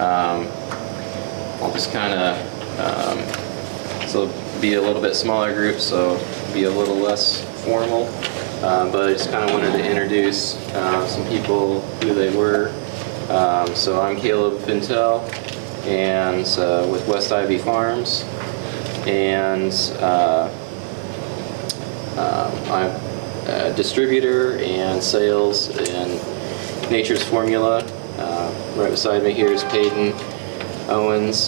I'll just kind of, so be a little bit smaller group, so be a little less formal. But I just kind of wanted to introduce some people, who they were. So I'm Caleb Fintels, and with West Ivy Farms, and I'm a distributor and sales in Nature's Formula. Right beside me here is Peyton Owens,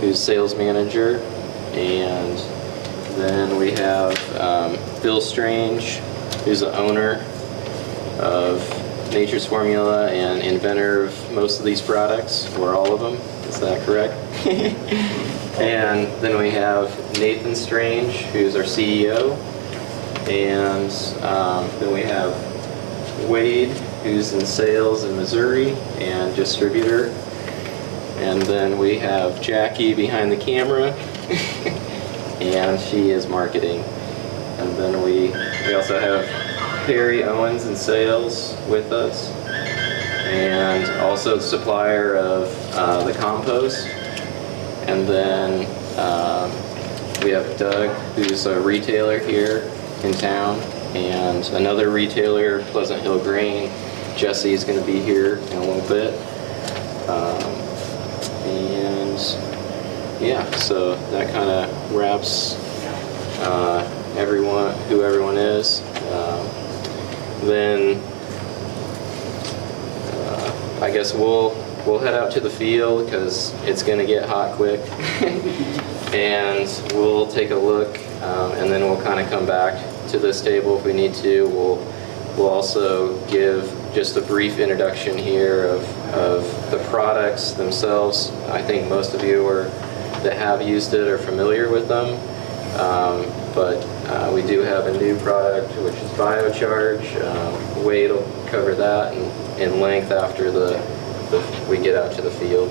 who's sales manager, and then we have Bill Strange, who's the owner of Nature's Formula and inventor of most of these products, or all of them. Is that correct? And then we have Nathan Strange, who's our CEO, and then we have Wade, who's in sales in Missouri and distributor. And then we have Jackie behind the camera, and she is marketing. And then we also have Perry Owens in sales with us, and also the supplier of the compost. And then we have Doug, who's a retailer here in town, and another retailer, Pleasant Hill Grain. Jesse is going to be here in a little bit. And yeah, so that kind of wraps who everyone is. Then I guess we'll head out to the field because it's going to get hot quick, and we'll take a look, and then we'll kind of come back to this table if we need to. We'll also give just a brief introduction here of the products themselves. I think most of you that have used it are familiar with them, but we do have a new product, which is Biocharge. Wade will cover that in length after we get out to the field.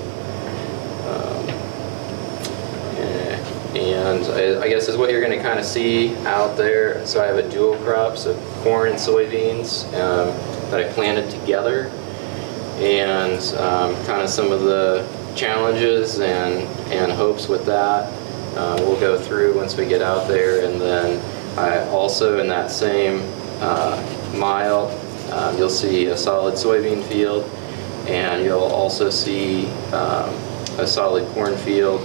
And I guess is what you're going to kind of see out there. So I have a dual crop, so corn and soybeans that I planted together, and kind of some of the challenges and hopes with that we'll go through once we get out there. And then I also, in that same mile, you'll see a solid soybean field, and you'll also see a solid corn field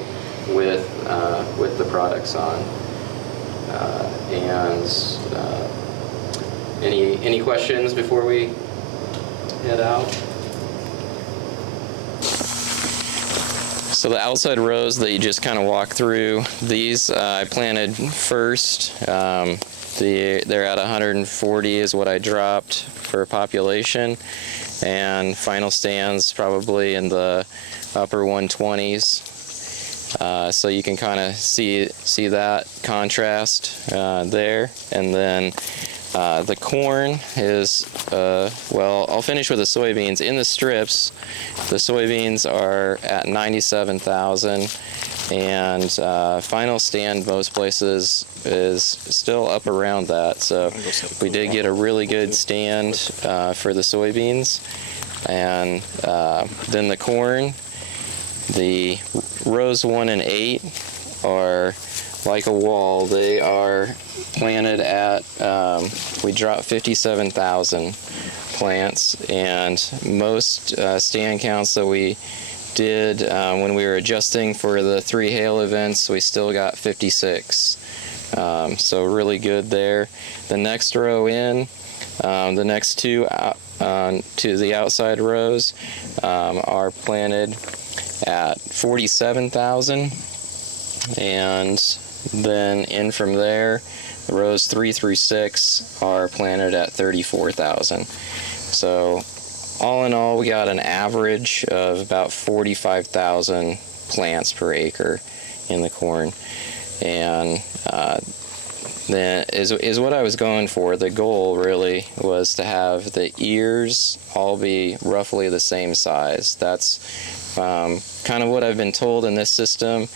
with the products on. Any questions before we head out? So the outside rows that you just kind of walk through, these I planted first. They're at 140 is what I dropped for population, and final stands probably in the upper 120s. So you can kind of see that contrast there. And then the corn is, well, I'll finish with the soybeans. In the strips, the soybeans are at 97,000, and final stand most places is still up around that. So we did get a really good stand for the soybeans. And then the corn, the rows 1 and 8 are like a wall. They are planted at, we dropped 57,000 plants, and most stand counts that we did when we were adjusting for the 3 hail events, we still got 56. So really good there. The next row in, the next two to the outside rows are planted at 47,000, and then in from there, rows 3 through 6 are planted at 34,000. So all in all, we got an average of about 45,000 plants per acre in the corn, and then is what I was going for. The goal really was to have the ears all be roughly the same size. That's kind of what I've been told in this system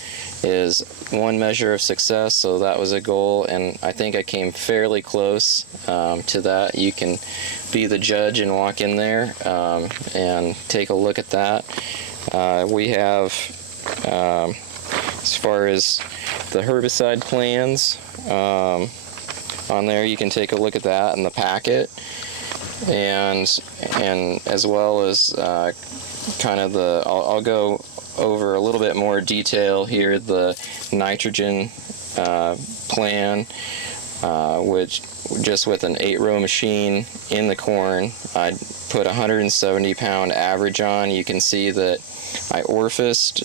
is one measure of success, so that was a goal, and I think I came fairly close to that. You can be the judge and walk in there and take a look at that. We have, as far as the herbicide plans, on there you can take a look at that in the packet, and as well as kind of I'll go over a little bit more detail here, the nitrogen plan, which just with an 8-row machine in the corn, I'd put 170 pound average on. You can see that I orificed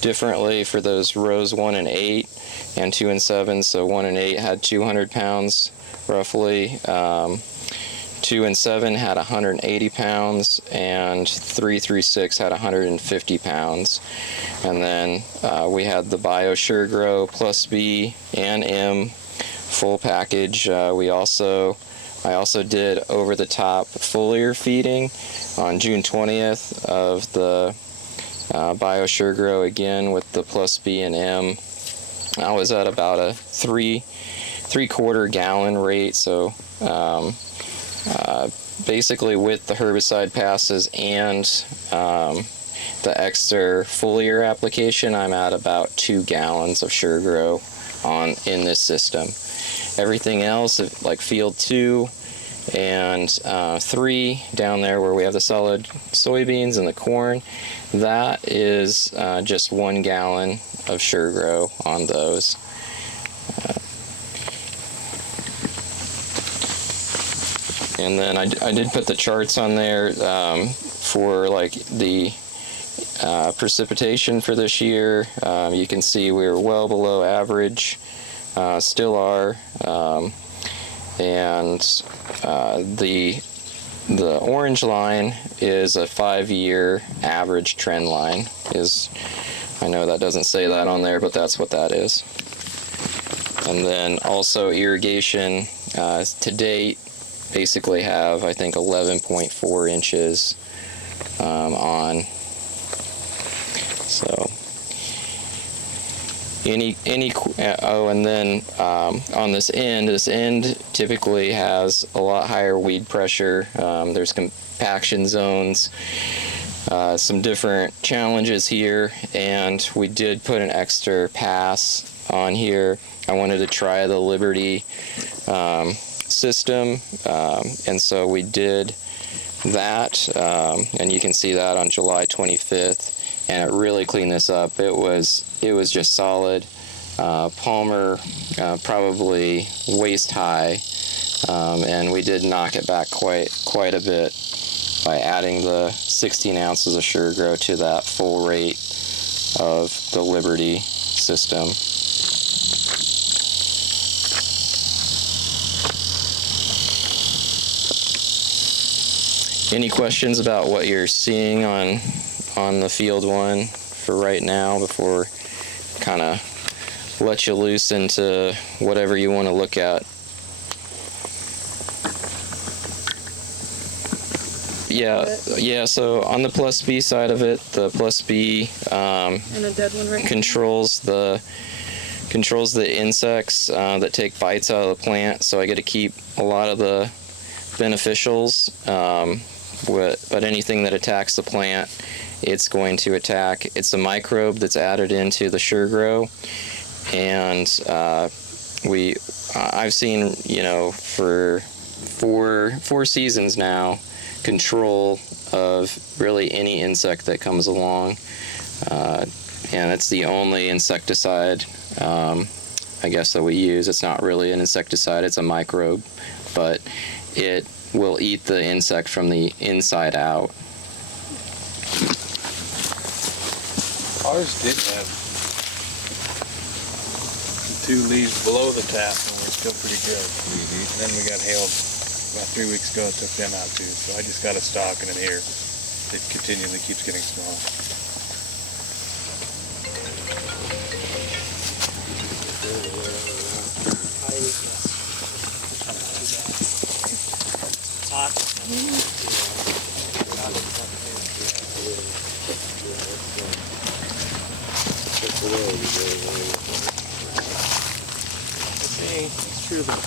differently for those rows 1 and 8 and 2 and 7. So 1 and 8 had 200 pounds roughly. 2 and 7 had 180 pounds, and 3 through 6 had 150 pounds. And then we had the Bio Sure Grow Plus B and M full package. I also did over-the-top foliar feeding on June 20th of the Bio Sure Grow again with the Plus B and M. I was at about a 3/4 gallon rate, so basically with the herbicide passes and the extra foliar application, I'm at about 2 gallons of Sure Grow in this system. Everything else, like field 2 and 3 down there where we have the solid soybeans and the corn, that is just 1 gallon of Sure Grow on those. And then I did put the charts on there for like the precipitation for this year. You can see we were well below average, still are, and the orange line is a 5-year average trend line. I know that doesn't say that on there, but that's what that is. And then also irrigation to date, basically have, I think, 11.4 inches on. So and then on this end typically has a lot higher weed pressure. There's compaction zones, some different challenges here, and we did put an extra pass on here. I wanted to try the Liberty system, and so we did that, and you can see that on July 25th, and it really cleaned this up. It was just solid. Palmer probably waist high, and we did knock it back quite a bit by adding the 16 ounces of Sure Grow to that full rate of the Liberty system. Any questions about what you're seeing on the field 1 for right now before kind of let you loose into whatever you want to look at? Yeah, so on the Plus B side of it, the Plus B and a dead one right controls the insects that take bites out of the plant, so I get to keep a lot of the beneficials, but anything that attacks the plant, it's going to attack. It's a microbe that's added into the Sure Grow, and I've seen, for four seasons now, control of really any insect that comes along, and it's the only insecticide I guess that we use. It's not really an insecticide, it's a microbe, but it will eat the insect from the inside out. Ours did have 2 leaves below the tap, and we're still pretty good. And then we got hailed about 3 weeks ago. It took them out too. So I just got a stock, and in here it continually keeps getting small. See, it's true though.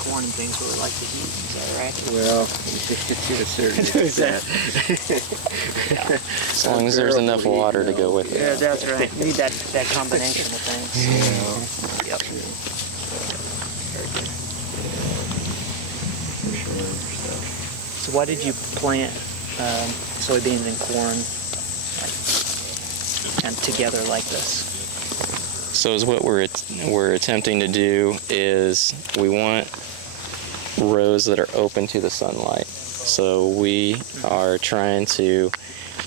corn and things really like the heat. Is that right? Well, there's that. As long as there's enough water to go with it. Yeah, that's right. You need that combination of things. Yep. So why did you plant soybeans and corn and together like this? So is what we're attempting to do is we want rows that are open to the sunlight. So we are trying to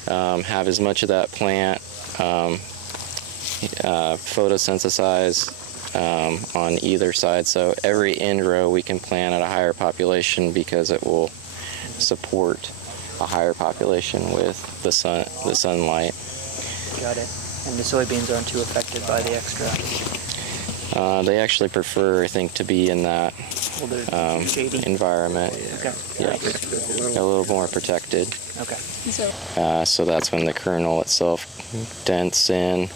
have as much of that plant photosynthesize on either side. So every end row we can plant at a higher population because it will support a higher population with the sunlight. Got it. And the soybeans aren't too affected by the extra. They actually prefer, I think, to be in that shady environment. Okay. Yeah, a little more protected. Okay. So that's when the kernel itself dents in,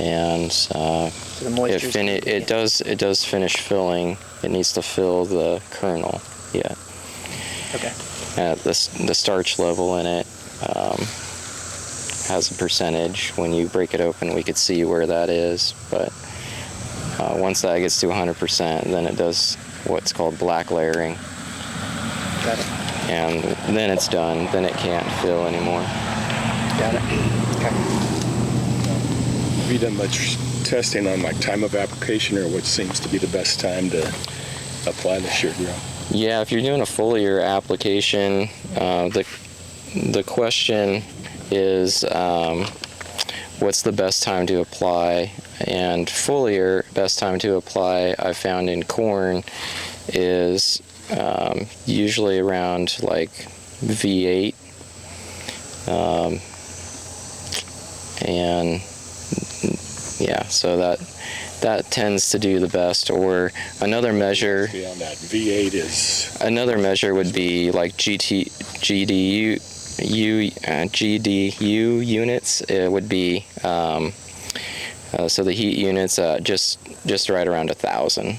and So the moisture. it does finish filling. It needs to fill the kernel. Yeah. Okay. The starch level in it has a percentage. When you break it open, we could see where that is, but once that gets to 100%, then it does what's called black layering. Got it. And then it's done. Then it can't fill anymore. Got it. Okay. Have you done much testing on like time of application or what seems to be the best time to apply the shear grow? Yeah, if you're doing a foliar application, the question is what's the best time to apply? And foliar, best time to apply, I found in corn is usually around like V8, and yeah, so that tends to do the best. Or another measure. Beyond that, V8 is. Another measure would be like GDU units. It would be so the heat units just right around 1,000.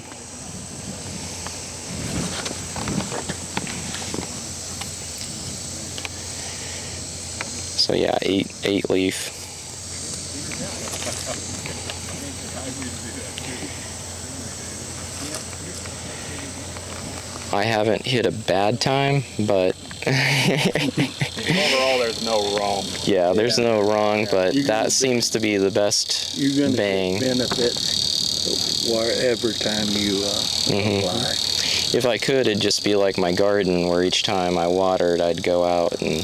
So yeah, eight leaf. I haven't hit a bad time, but Overall, there's no wrong. yeah, there's no wrong, but that seems to be the best You're going to bang. benefit wherever time you apply. If I could, it'd just be like my garden, where each time I watered, I'd go out and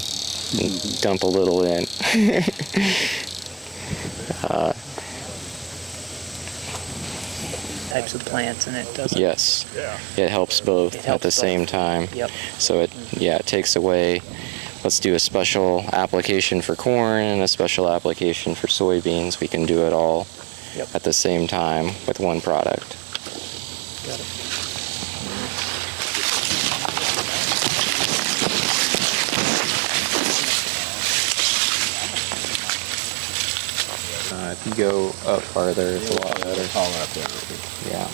dump a little in. Types of plants, and it doesn't. Yes, it helps both at the same time. Yep. So it takes away. Let's do a special application for corn and a special application for soybeans. We can do it all at the same time with one product. Got it. If you go up farther, it's a lot better. Yeah.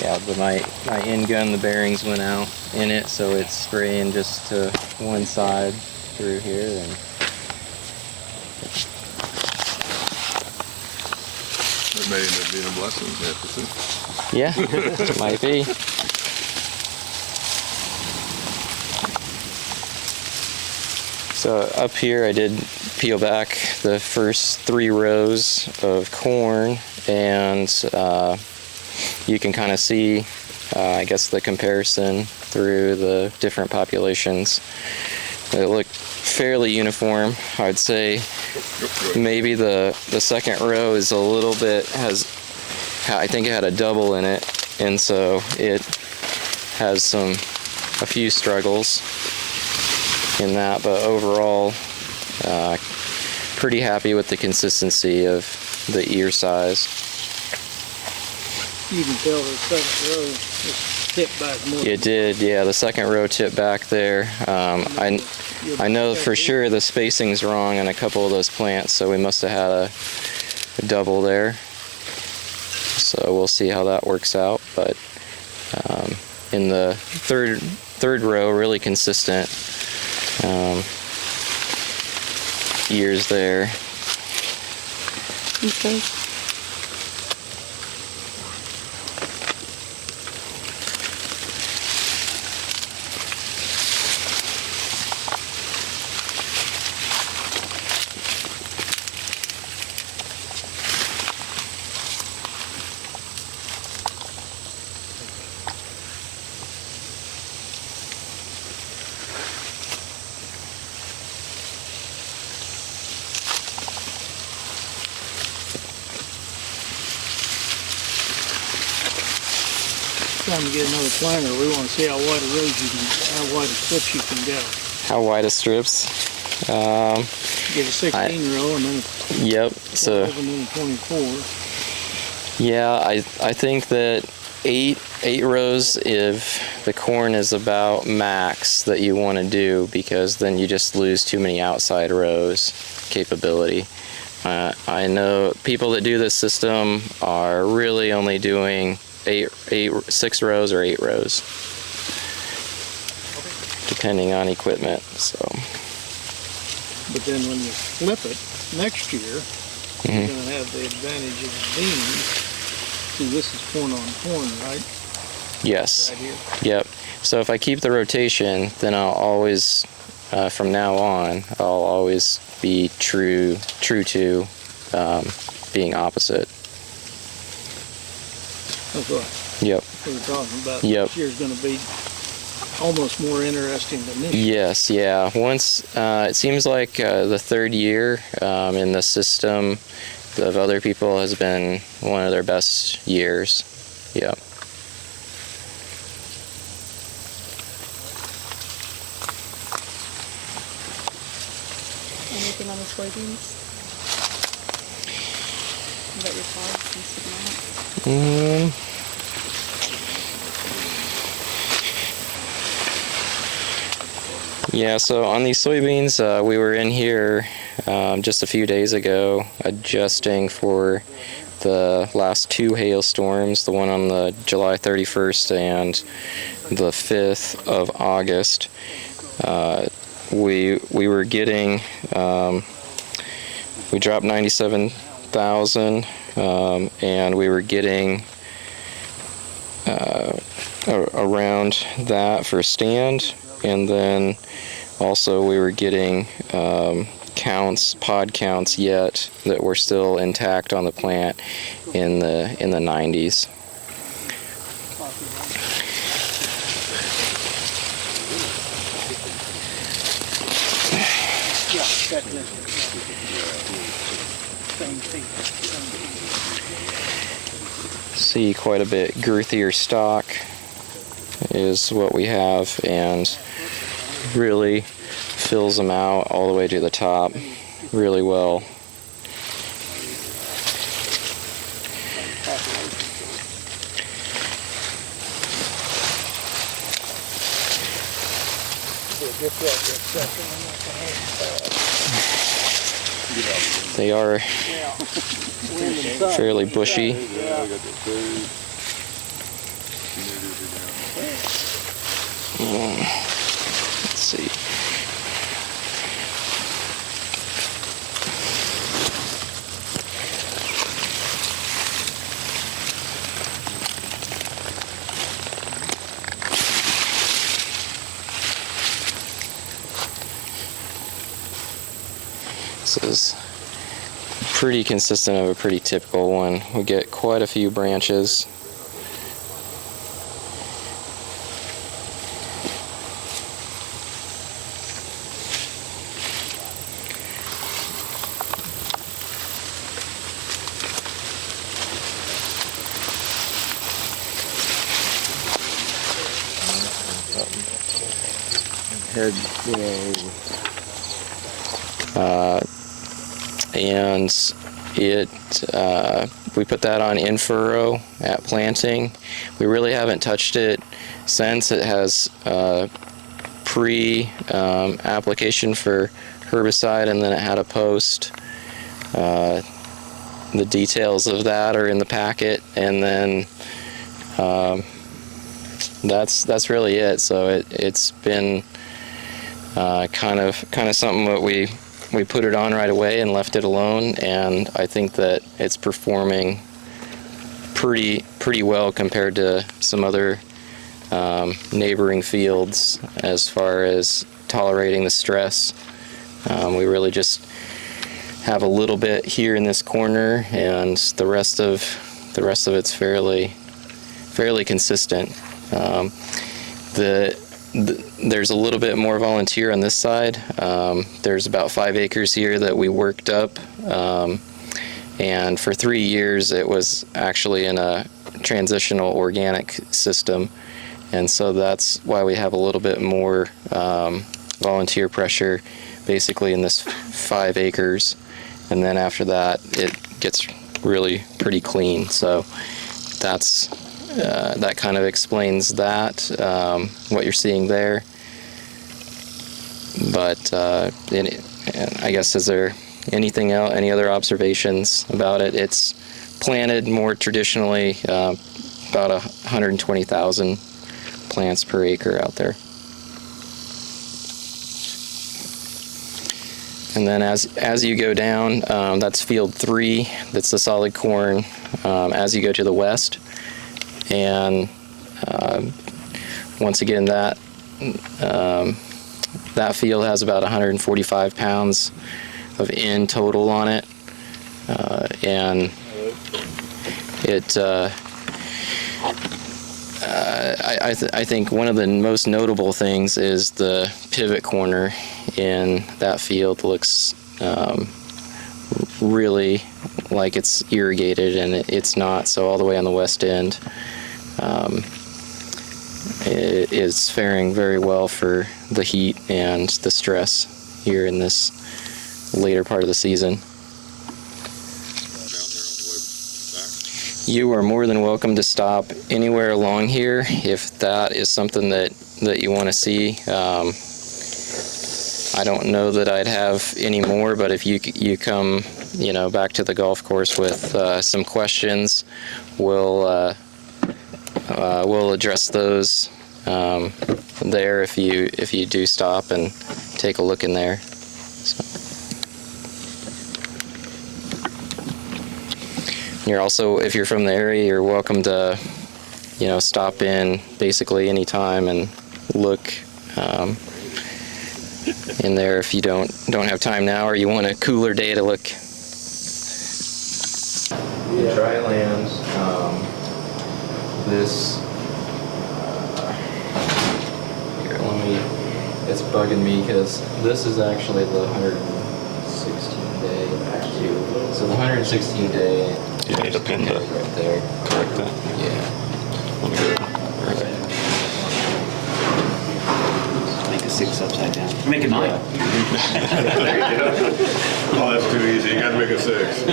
Yeah, but my end gun, the bearings went out in it, so it's spraying just to one side through here. And That may end up being a blessing, yeah, might be. So up here I did peel back the first 3 rows of corn, and you can kind of see, I guess, the comparison through the different populations. They look fairly uniform. I'd say maybe the second row is a little bit, I think it had a double in it, and so it has a few struggles in that, but overall pretty happy with the consistency of the ear size. You can tell the second row is tipped back more. It did, yeah, the second row tipped back there. I know for sure the spacing's wrong on a couple of those plants, so we must have had a double there. So we'll see how that works out, but In the third row, really consistent ears there. Okay. Time to get another planter, we want to see how wide a road you can, how wide a strips you can go. How wide are strips? Get a 16 row and then a Yep. 12 So and then a 24. yeah, I think that eight rows if the corn is about max that you want to do, because then you just lose too many outside rows capability. I know people that do this system are really only doing 6 rows or 8 rows, depending on equipment. So. But then when you flip it next year, you're going to have the advantage of the beans. See, this is corn on corn, right? Yes. Right here. Yep. So if I keep the rotation, then I'll always, from now on, I'll always be true to being opposite. That's what Yep. we were talking about. Yep. This year's going to be almost more interesting than this year. Yes. Yeah. Once it seems like the third year in the system of other people has been one of their best years. Yep. Anything on the soybeans? Is that your pods and sitting out? Yeah, so on these soybeans, we were in here just a few days ago adjusting for the last 2 hailstorms, the one on the July 31st and the 5th of August. We were getting, we dropped 97,000 and we were getting around that for stand, and then also we were getting pod counts yet that were still intact on the plant in the 90s. See quite a bit girthier stalk is what we have, and really fills them out all the way to the top really well. They are fairly bushy. Let's see. This is pretty consistent of a pretty typical one. We get quite a few branches. Head, and it we put that on in furrow at planting. We really haven't touched it since. It has application for herbicide, and then it had a post. The details of that are in the packet, and then that's really it. So it's been kind of something that we put it on right away and left it alone, and I think that it's performing pretty well compared to some other neighboring fields as far as tolerating the stress. We really just have a little bit here in this corner, and the rest of it's fairly consistent. There's a little bit more volunteer on this side. There's about 5 acres here that we worked up, and for 3 years it was actually in a transitional organic system, and so that's why we have a little bit more volunteer pressure basically in this 5 acres, and then after that it gets really pretty clean. So that's that kind of explains that, what you're seeing there. But I guess, is there anything else, any other observations about it? It's planted more traditionally, about 120,000 plants per acre out there. And then as you go down, that's field 3, that's the solid corn, as you go to the west. And once again, that field has about 145 pounds of N total on it, and it I think one of the most notable things is the pivot corner in that field looks really like it's irrigated, and it's not. So all the way on the west end, it is faring very well for the heat and the stress here in this later part of the season. You are more than welcome to stop anywhere along here if that is something that you want to see. I don't know that I'd have any more, but if you come, back to the golf course with some questions, we'll address those there if you do stop and take a look in there. So. You're also, if you're from the area, you're welcome to, stop in basically any time and look in there if you don't have time now, or you want a cooler day to look. In dry land, this here, it's bugging me because this is actually the 116 day too. So the 116 day. You need a pin to right there. correct that. Yeah. Let me get it. Make a 6 upside down. Make a 9. Yeah. There you go. Oh, that's too easy. You gotta make a 6.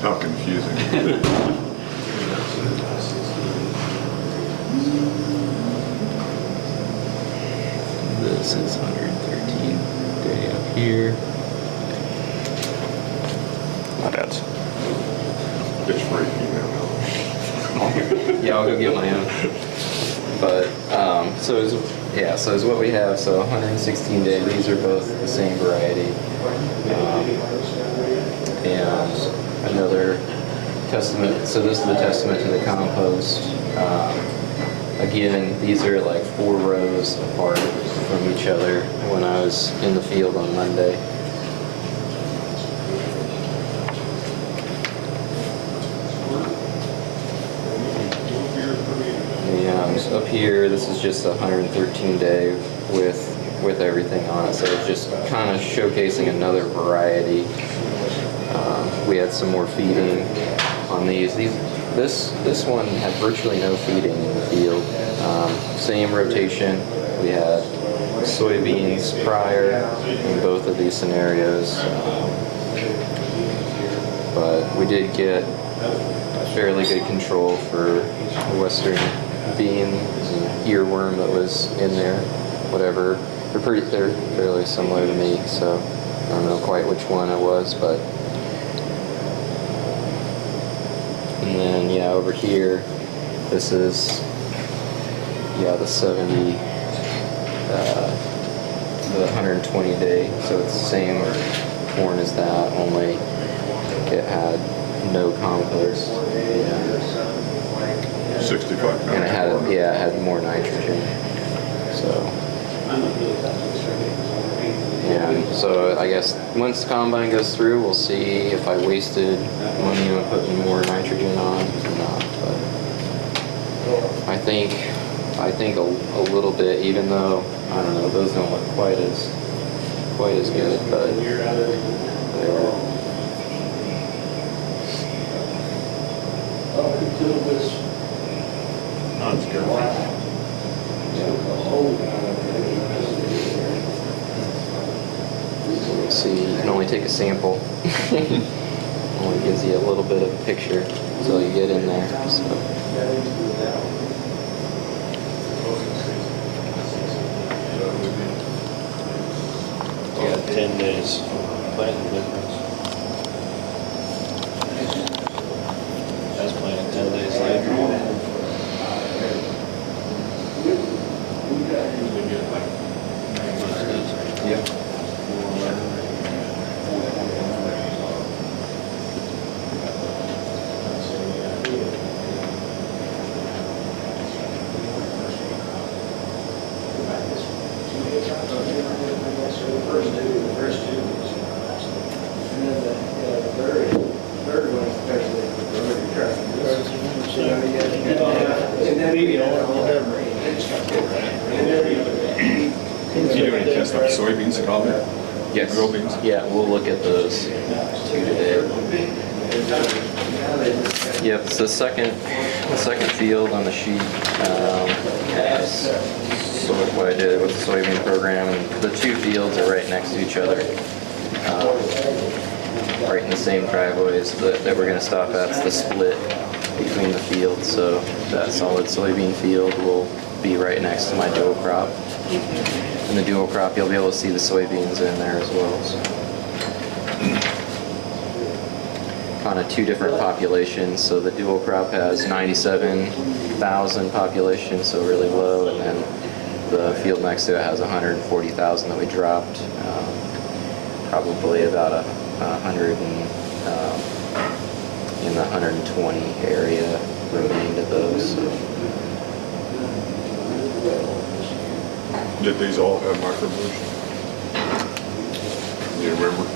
How confusing. This is 113 day up here. My dad's. Fish free, Yeah, I'll go get my own. But so is what we have. So 116 day. These are both the same variety. And another testament. So this is the testament to the compost. Again, these are like 4 rows apart from each other when I was in the field on Monday. Up here, this is just a 113 day with everything on it, so it's just kind of showcasing another variety. We had some more feeding on these. This one had virtually no feeding in the field. Same rotation. We had soybeans prior in both of these scenarios, but we did get fairly good control for western bean and earworm that was in there. Whatever, they're fairly similar to me, so I don't know quite which one it was, but. And then over here This is, yeah, the 70, the 120 day. So it's the same corn as that, only it had no compost. And 65 and it had, yeah, it had more nitrogen. So, and so I guess once the combine goes through, we'll see if I wasted money on putting more nitrogen on or not. But I think a little bit, even though I don't know, those don't look quite as good, but they're. That's good. We'll see. You can only take a sample. Only gives you a little bit of a picture until you get in there. So. Yeah, 10 days planting difference. That's planted 10 days later. Yep. You do any tests on soybeans at all? Yes. Grill beans? Yeah, we'll look at those two today. Yep. So the second field on the sheet has what I did with the soybean program. The two fields are right next to each other, right in the same driveways that we're going to stop at. It's the split between the fields. So that solid soybean field will be right next to my dual crop. In the dual crop, you'll be able to see the soybeans in there as well. So. Kind of two different populations. So the dual crop has 97,000 population, so really low, and then the field next to it has 140,000 that we dropped. Probably about 100 in the 120 area remained of those. So. Did these all have microburst? Do you remember?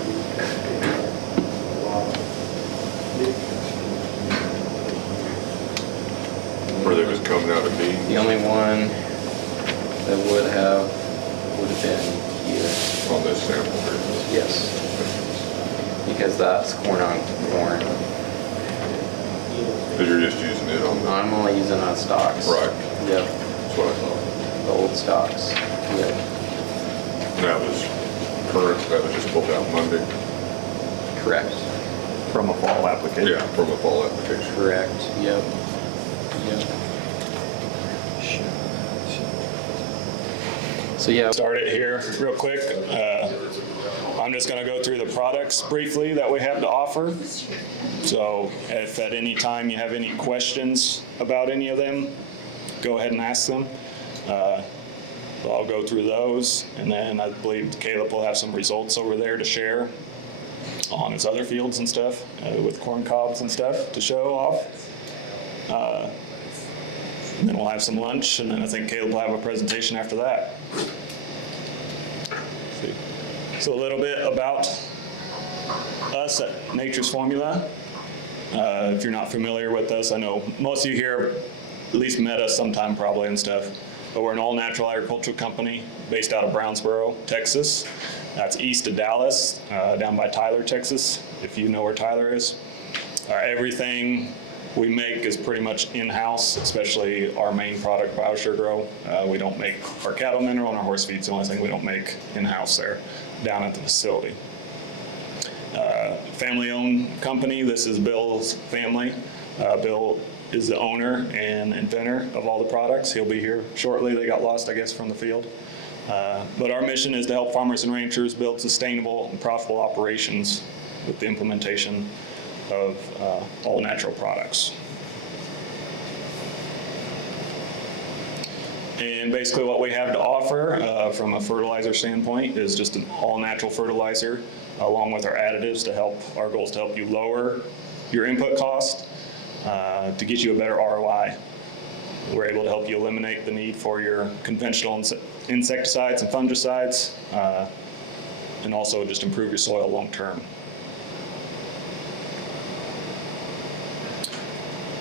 Were they just coming out of beans? The only one that would have been here. On this sample here? Yes. Because that's corn on corn. Because you're just using it on the... I'm only using on stocks. Right. Yep. That's what I thought. The old stocks. Yep. And that was current, that was just pulled out Monday? Correct. From a fall application. Yeah, from the fall application. Correct. Yep. Yep. So yeah. Start it here real quick. I'm just going to go through the products briefly that we have to offer. So if at any time you have any questions about any of them, go ahead and ask them. So I'll go through those, and then I believe Caleb will have some results over there to share on his other fields and stuff, with corn cobs and stuff to show off. And then we'll have some lunch, and then I think Caleb will have a presentation after that. So a little bit about us at Nature's Formula. If you're not familiar with us, I know most of you here at least met us sometime probably and stuff, but we're an all-natural agricultural company based out of Brownsboro, Texas. That's east of Dallas, down by Tyler, Texas, if you know where Tyler is. Everything we make is pretty much in-house, especially our main product, BioSureGrow. We don't make our cattle mineral and our horse feed's the only thing we don't make in-house there, down at the facility. Family-owned company. This is Bill's family. Bill is the owner and inventor of all the products. He'll be here shortly. They got lost, I guess, from the field. But our mission is to help farmers and ranchers build sustainable and profitable operations with the implementation of all natural products. And basically what we have to offer from a fertilizer standpoint is just an all-natural fertilizer along with our additives to help, our goal is to help you lower your input cost to get you a better ROI. We're able to help you eliminate the need for your conventional insecticides and fungicides and also just improve your soil long term.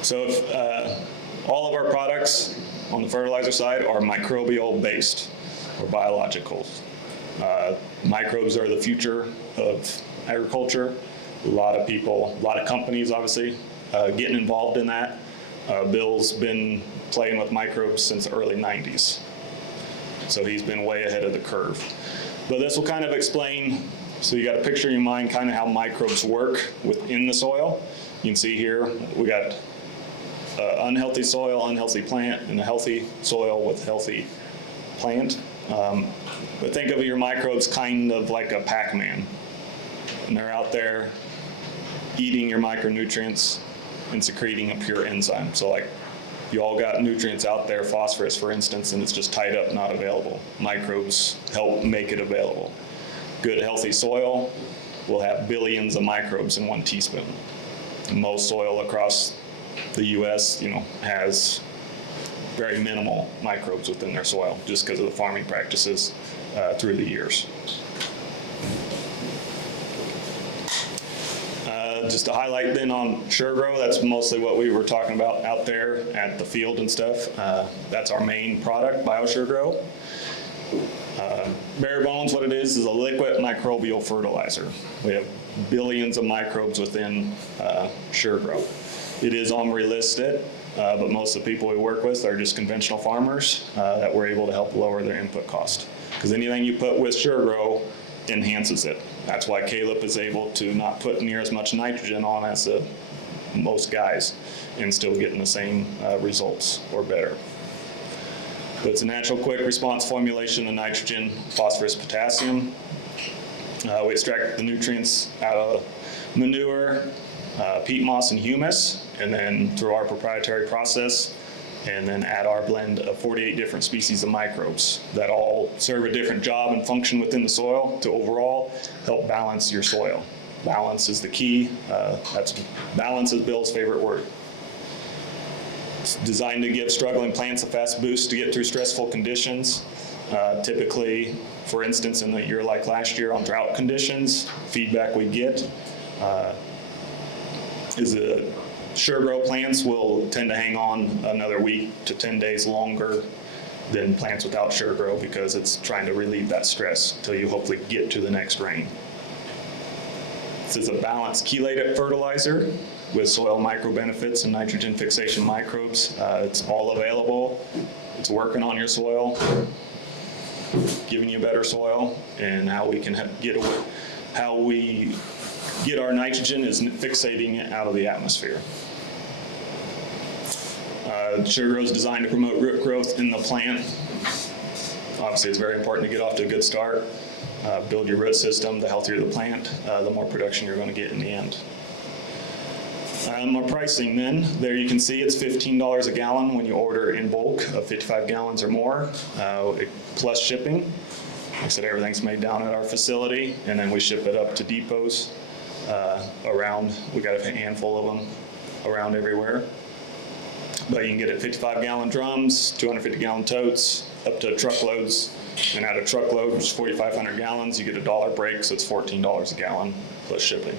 So if, all of our products on the fertilizer side are microbial based or biologicals. Microbes are the future of agriculture. A lot of people, a lot of companies obviously getting involved in that. Bill's been playing with microbes since the early 90s. So he's been way ahead of the curve. But this will kind of explain, so you got a picture in your mind kind of how microbes work within the soil. You can see here we got unhealthy soil, unhealthy plant, and a healthy soil with healthy plant. But think of your microbes kind of like a Pac-Man. And they're out there eating your micronutrients and secreting a pure enzyme. So like you all got nutrients out there, phosphorus for instance, and it's just tied up, not available. Microbes help make it available. Good healthy soil will have billions of microbes in 1 teaspoon. Most soil across the US, has very minimal microbes within their soil just because of the farming practices through the years. Just to highlight then on SureGrow, that's mostly what we were talking about out there at the field and stuff. That's our main product, BioSureGrow. Bare bones, what it is a liquid microbial fertilizer. We have billions of microbes within SureGrow. It is OMRI listed, but most of the people we work with are just conventional farmers that we're able to help lower their input cost. Because anything you put with SureGrow enhances it. That's why Caleb is able to not put near as much nitrogen on as most guys and still getting the same results or better. But it's a natural quick response formulation of nitrogen, phosphorus, potassium. We extract the nutrients out of manure, peat moss, and humus, and then through our proprietary process, and then add our blend of 48 different species of microbes that all serve a different job and function within the soil to overall help balance your soil. Balance is the key. Balance is Bill's favorite word. It's designed to give struggling plants a fast boost to get through stressful conditions. Typically, for instance, in a year like last year on drought conditions, feedback we get is that SureGrow plants will tend to hang on another week to 10 days longer than plants without SureGrow because it's trying to relieve that stress until you hopefully get to the next rain. This is a balanced chelated fertilizer with soil micro benefits and nitrogen fixation microbes. It's all available. It's working on your soil, giving you better soil, and how we can get our nitrogen is fixating it out of the atmosphere. SureGrow is designed to promote root growth in the plant. Obviously, it's very important to get off to a good start. Build your root system. The healthier the plant, the more production you're going to get in the end. Our pricing then, there you can see it's $15 a gallon when you order in bulk of 55 gallons or more, plus shipping. Like I said, everything's made down at our facility, and then we ship it up to depots around. We got a handful of them around everywhere. But you can get it 55-gallon drums, 250-gallon totes, up to truckloads. And out of truckload, which is 4,500 gallons, you get $1 break, so it's $14 a gallon plus shipping.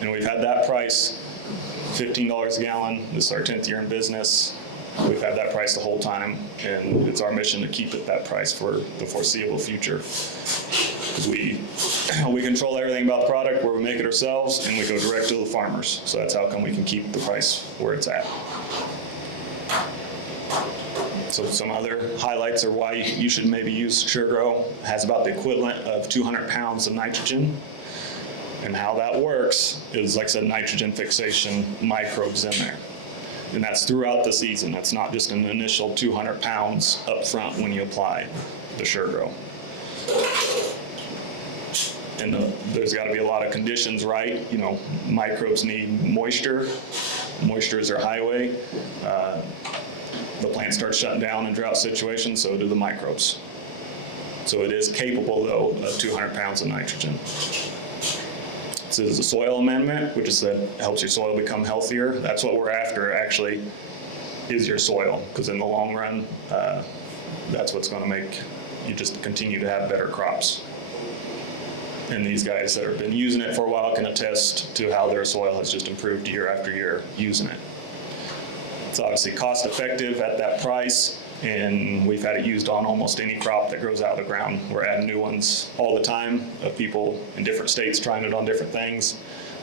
And we've had that price, $15 a gallon. This is our 10th year in business. We've had that price the whole time, and it's our mission to keep it that price for the foreseeable future. We control everything about the product, where we make it ourselves, and we go direct to the farmers. So that's how come we can keep the price where it's at. So some other highlights are why you should maybe use SureGrow. It has about the equivalent of 200 pounds of nitrogen. And how that works is, like I said, nitrogen fixation microbes in there. And that's throughout the season. That's not just an initial 200 pounds up front when you apply the SureGrow. And there's got to be a lot of conditions right. Microbes need moisture. Moisture is their highway. the plant starts shutting down in drought situations, so do the microbes. So it is capable, though, of 200 pounds of nitrogen. This is a soil amendment, which is that helps your soil become healthier. That's what we're after, actually, is your soil, because in the long run, that's what's going to make you just continue to have better crops. And these guys that have been using it for a while can attest to how their soil has just improved year after year using it. It's obviously cost effective at that price, and we've had it used on almost any crop that grows out of the ground. We're adding new ones all the time of people in different states trying it on different things.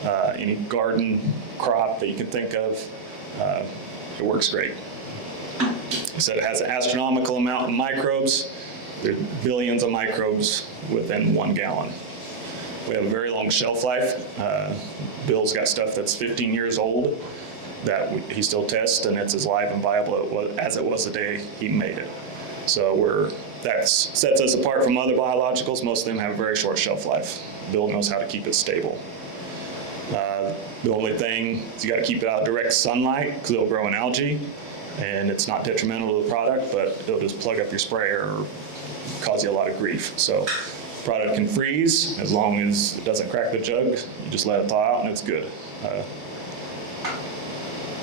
Any garden crop that you can think of, it works great. Like I said, it has an astronomical amount of microbes. There's billions of microbes within 1 gallon. We have a very long shelf life. Bill's got stuff that's 15 years old that he still tests, and it's as live and viable as it was the day he made it. So that sets us apart from other biologicals. Most of them have a very short shelf life. Bill knows how to keep it stable. The only thing is you got to keep it out of direct sunlight because it'll grow in algae, and it's not detrimental to the product, but it'll just plug up your sprayer or cause you a lot of grief. So the product can freeze as long as it doesn't crack the jug. You just let it thaw out and it's good.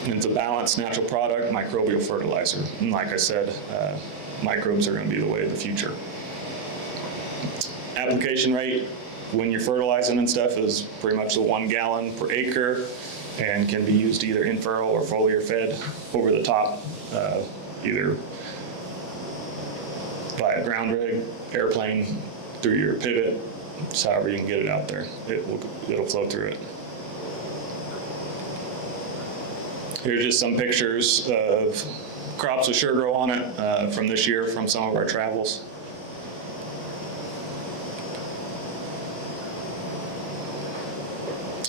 And it's a balanced natural product, microbial fertilizer. And like I said, microbes are going to be the way of the future. Application rate when you're fertilizing and stuff is pretty much the 1 gallon per acre and can be used either in furrow or foliar fed over the top, either via ground rig, airplane, through your pivot, just however you can get it out there. It'll flow through it. Here's just some pictures of crops with SureGrow on it from this year from some of our travels.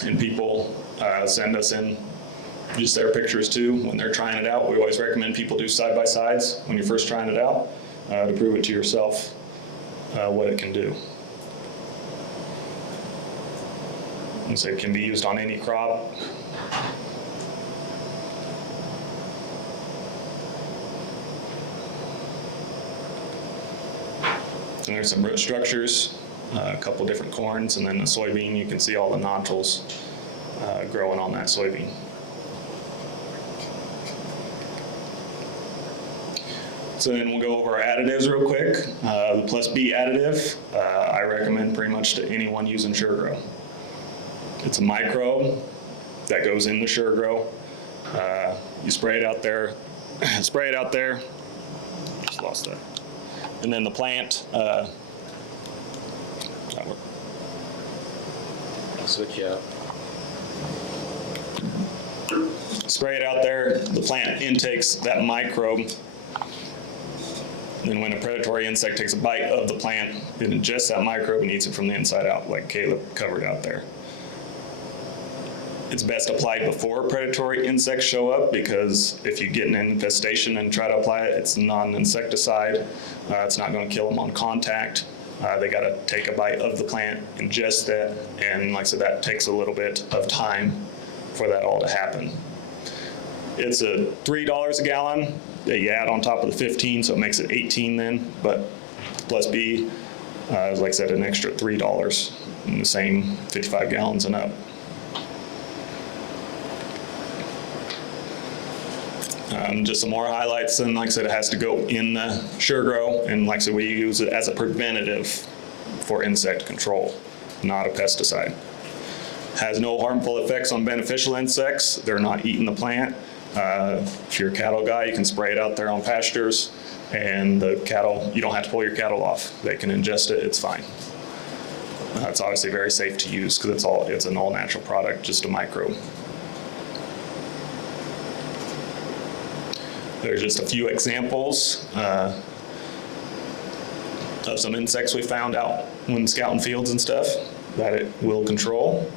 And people send us in just their pictures too when they're trying it out. We always recommend people do side-by-sides when you're first trying it out to prove it to yourself what it can do. And so it can be used on any crop. And there's some root structures, a couple different corns, and then the soybean, you can see all the nodules growing on that soybean. So then we'll go over our additives real quick. The Plus B additive, I recommend pretty much to anyone using SureGrow. It's a microbe that goes in the SureGrow. You spray it out there, just lost that. And then the plant, I'll switch you up. Spray it out there, the plant intakes that microbe. Then when a predatory insect takes a bite of the plant, it ingests that microbe and eats it from the inside out, like Caleb covered out there. It's best applied before predatory insects show up, because if you get an infestation and try to apply it, it's non-insecticide. It's not going to kill them on contact. They got to take a bite of the plant, ingest it, and like I said, that takes a little bit of time for that all to happen. It's a $3 a gallon that you add on top of the 15, so it makes it 18 then. But Plus B is, like I said, an extra $3 in the same 55 gallons and up. Just some more highlights, and like I said, it has to go in the SureGrow, and like I said, we use it as a preventative for insect control, not a pesticide. Has no harmful effects on beneficial insects. They're not eating the plant. If you're a cattle guy, you can spray it out there on pastures, and the cattle, you don't have to pull your cattle off. They can ingest it, it's fine. It's obviously very safe to use because it's an all-natural product, just a microbe. There's just a few examples of some insects we found out when scouting fields and stuff that it will control.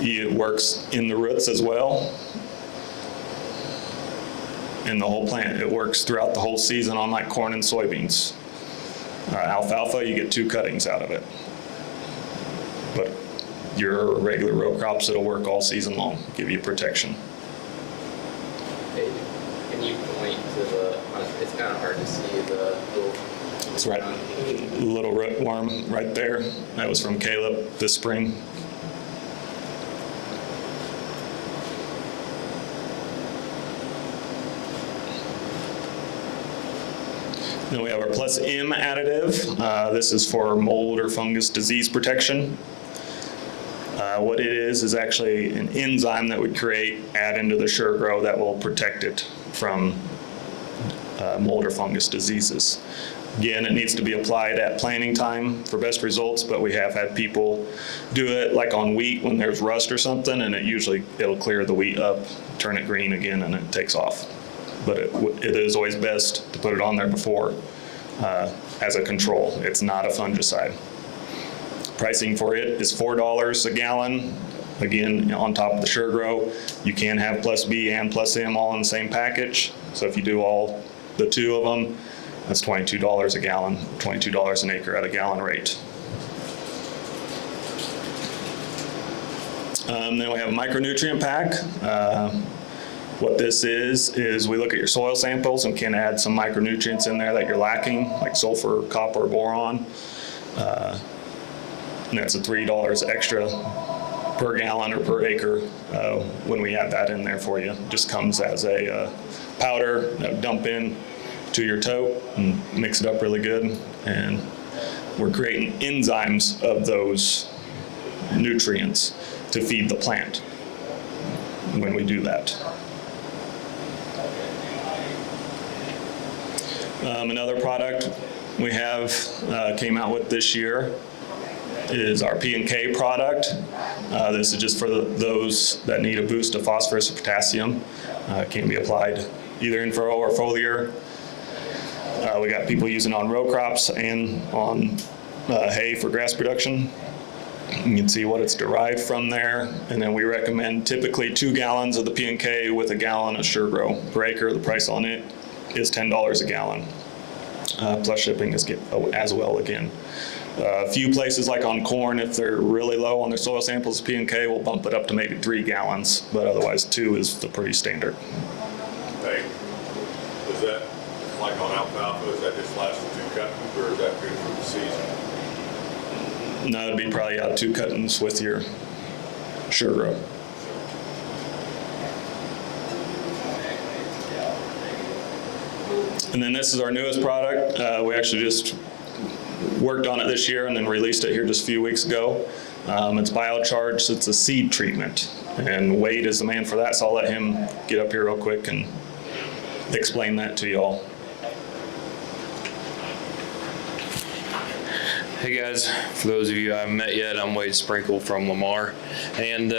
It works in the roots as well. In the whole plant, it works throughout the whole season on like corn and soybeans. Alfalfa, you get 2 cuttings out of it. But your regular row crops, it'll work all season long, give you protection. Hey, can you point to the, it's kind of hard to see the little. It's right, little rootworm right there. That was from Caleb this spring. Then we have our Plus M additive. This is for mold or fungus disease protection. What it is actually an enzyme that would add into the Sure Grow that will protect it from mold or fungus diseases. Again, it needs to be applied at planting time for best results, but we have had people do it like on wheat when there's rust or something, and it'll clear the wheat up, turn it green again, and it takes off. But it is always best to put it on there before as a control. It's not a fungicide. Pricing for it is $4 a gallon. Again, on top of the Sure Grow, you can have Plus B and Plus M all in the same package. So if you do all the two of them, that's $22 a gallon, $22 an acre at a gallon rate. Then we have a micronutrient pack. What this is we look at your soil samples and can add some micronutrients in there that you're lacking, like sulfur, copper, boron. And that's a $3 extra per gallon or per acre when we add that in there for you. Just comes as a powder that dump in to your tote and mix it up really good. And we're creating enzymes of those nutrients to feed the plant when we do that. Another product we have came out with this year is our P&K product. This is just for those that need a boost of phosphorus or potassium. It can be applied either in furrow or foliar. We got people using on row crops and on hay for grass production. You can see what it's derived from there. And then we recommend typically 2 gallons of the P&K with a gallon of Sure Grow per acre. The price on it is $10 a gallon. Plus shipping is as well again. A few places like on corn, if they're really low on their soil samples, P&K will bump it up to maybe 3 gallons, but otherwise 2 is the pretty standard. Hey, is that, like on alfalfa, is that just last 2 cuttings, or is that good for the season? No, it'd be probably 2 cuttings with your Sure Grow. And then this is our newest product. We actually just worked on it this year and then released it here just a few weeks ago. It's biocharged. It's a seed treatment. And Wade is the man for that, so I'll let him get up here real quick and explain that to y'all. Hey guys, for those of you I haven't met yet, I'm Wade Sprinkle from Lamar. And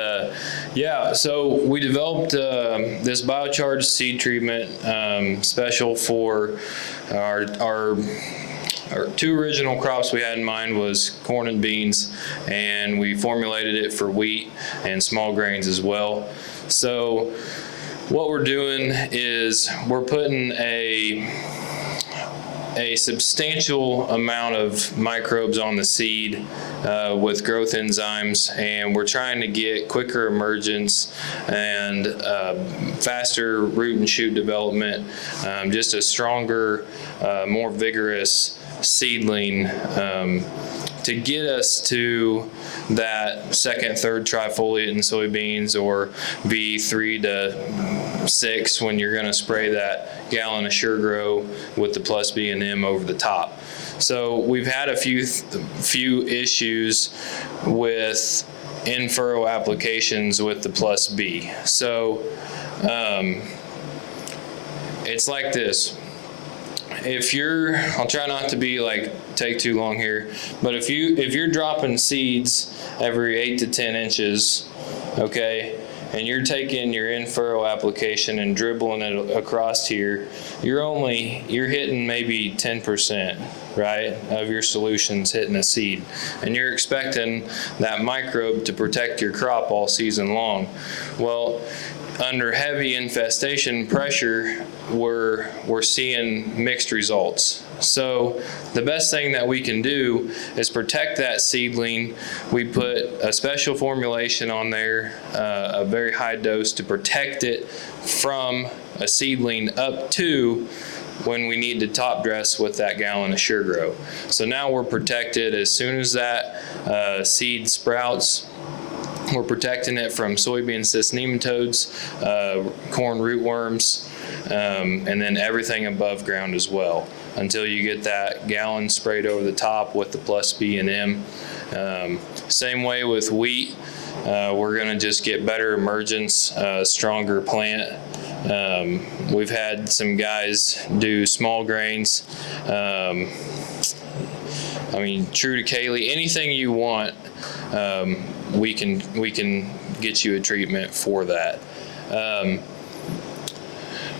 yeah, so we developed this biocharged seed treatment special for our 2 original crops we had in mind was corn and beans, and we formulated it for wheat and small grains as well. So what we're doing is we're putting a substantial amount of microbes on the seed with growth enzymes, and we're trying to get quicker emergence and faster root and shoot development, just a stronger, more vigorous seedling to get us to that second, third trifoliate in soybeans, or V3 to 6 when you're going to spray that gallon of Sure Grow with the Plus B and M over the top. So we've had a few issues with in-furrow applications with the Plus B. So it's like this. I'll try not to be take too long here, but if you're dropping seeds every 8 to 10 inches, okay, and you're taking your in-furrow application and dribbling it across here, you're hitting maybe 10%, right, of your solutions hitting a seed, and you're expecting that microbe to protect your crop all season long. Well, under heavy infestation pressure, we're seeing mixed results. So the best thing that we can do is protect that seedling. We put a special formulation on there, a very high dose to protect it from a seedling up to when we need to top dress with that gallon of SureGrow. So now we're protected as soon as that seed sprouts. We're protecting it from soybean cyst nematodes, corn rootworms, and then everything above ground as well, until you get that gallon sprayed over the top with the Plus B and M. Same way with wheat. We're gonna just get better emergence, stronger plant. We've had some guys do small grains. I mean, true to Kaylee, anything you want, we can get you a treatment for that.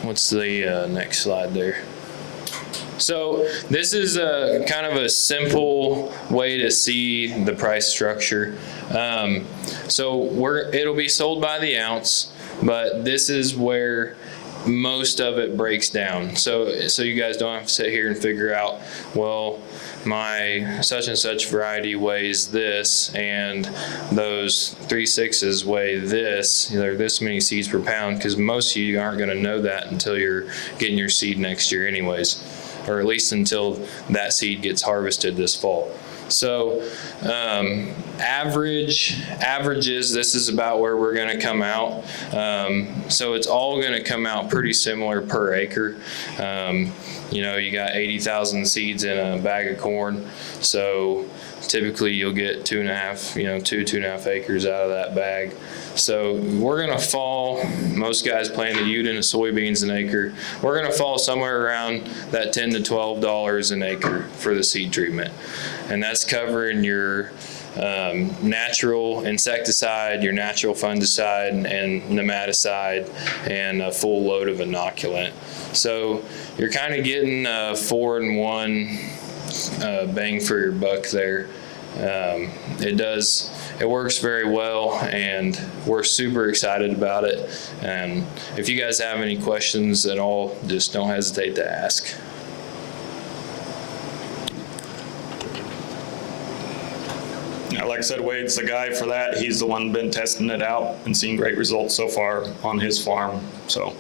What's the next slide there? So this is a kind of a simple way to see the price structure. So it'll be sold by the ounce, but this is where most of it breaks down. So you guys don't have to sit here and figure out, well, my such and such variety weighs this and those 3/6 weigh this, there are this many seeds per pound, because most of you aren't going to know that until you're getting your seed next year anyways, or at least until that seed gets harvested this fall. So averages, this is about where we're going to come out. So it's all going to come out pretty similar per acre. You know, you got 80,000 seeds in a bag of corn, so typically you'll get 2.5 acres out of that bag. So we're gonna fall, most guys plant a unit of soybeans an acre. We're gonna fall somewhere around that $10 to $12 an acre for the seed treatment. And that's covering your natural insecticide, your natural fungicide, and nematicide, and a full load of inoculant. So you're kind of getting a 4-in-1 bang for your buck there. It works very well, and we're super excited about it. And if you guys have any questions at all, just don't hesitate to ask. Yeah, like I said, Wade's the guy for that. He's the one been testing it out and seeing great results so far on his farm. So.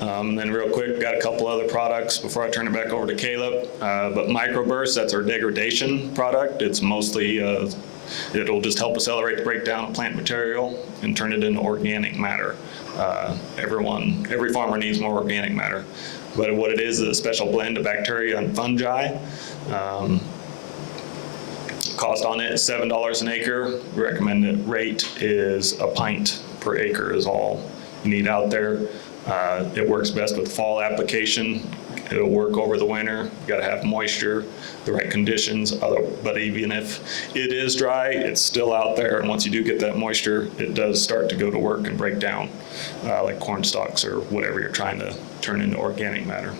And then real quick, got a couple other products before I turn it back over to Caleb. But Microburst, that's our degradation product. It's mostly, it'll just help accelerate the breakdown of plant material and turn it into organic matter. Every farmer needs more organic matter. But what it is a special blend of bacteria and fungi. Cost on it is $7 an acre. Recommended rate is a pint per acre is all you need out there. It works best with fall application. It'll work over the winter. You gotta have moisture, the right conditions. But even if it is dry, it's still out there. And once you do get that moisture, it does start to go to work and break down, like corn stalks or whatever you're trying to turn into organic matter.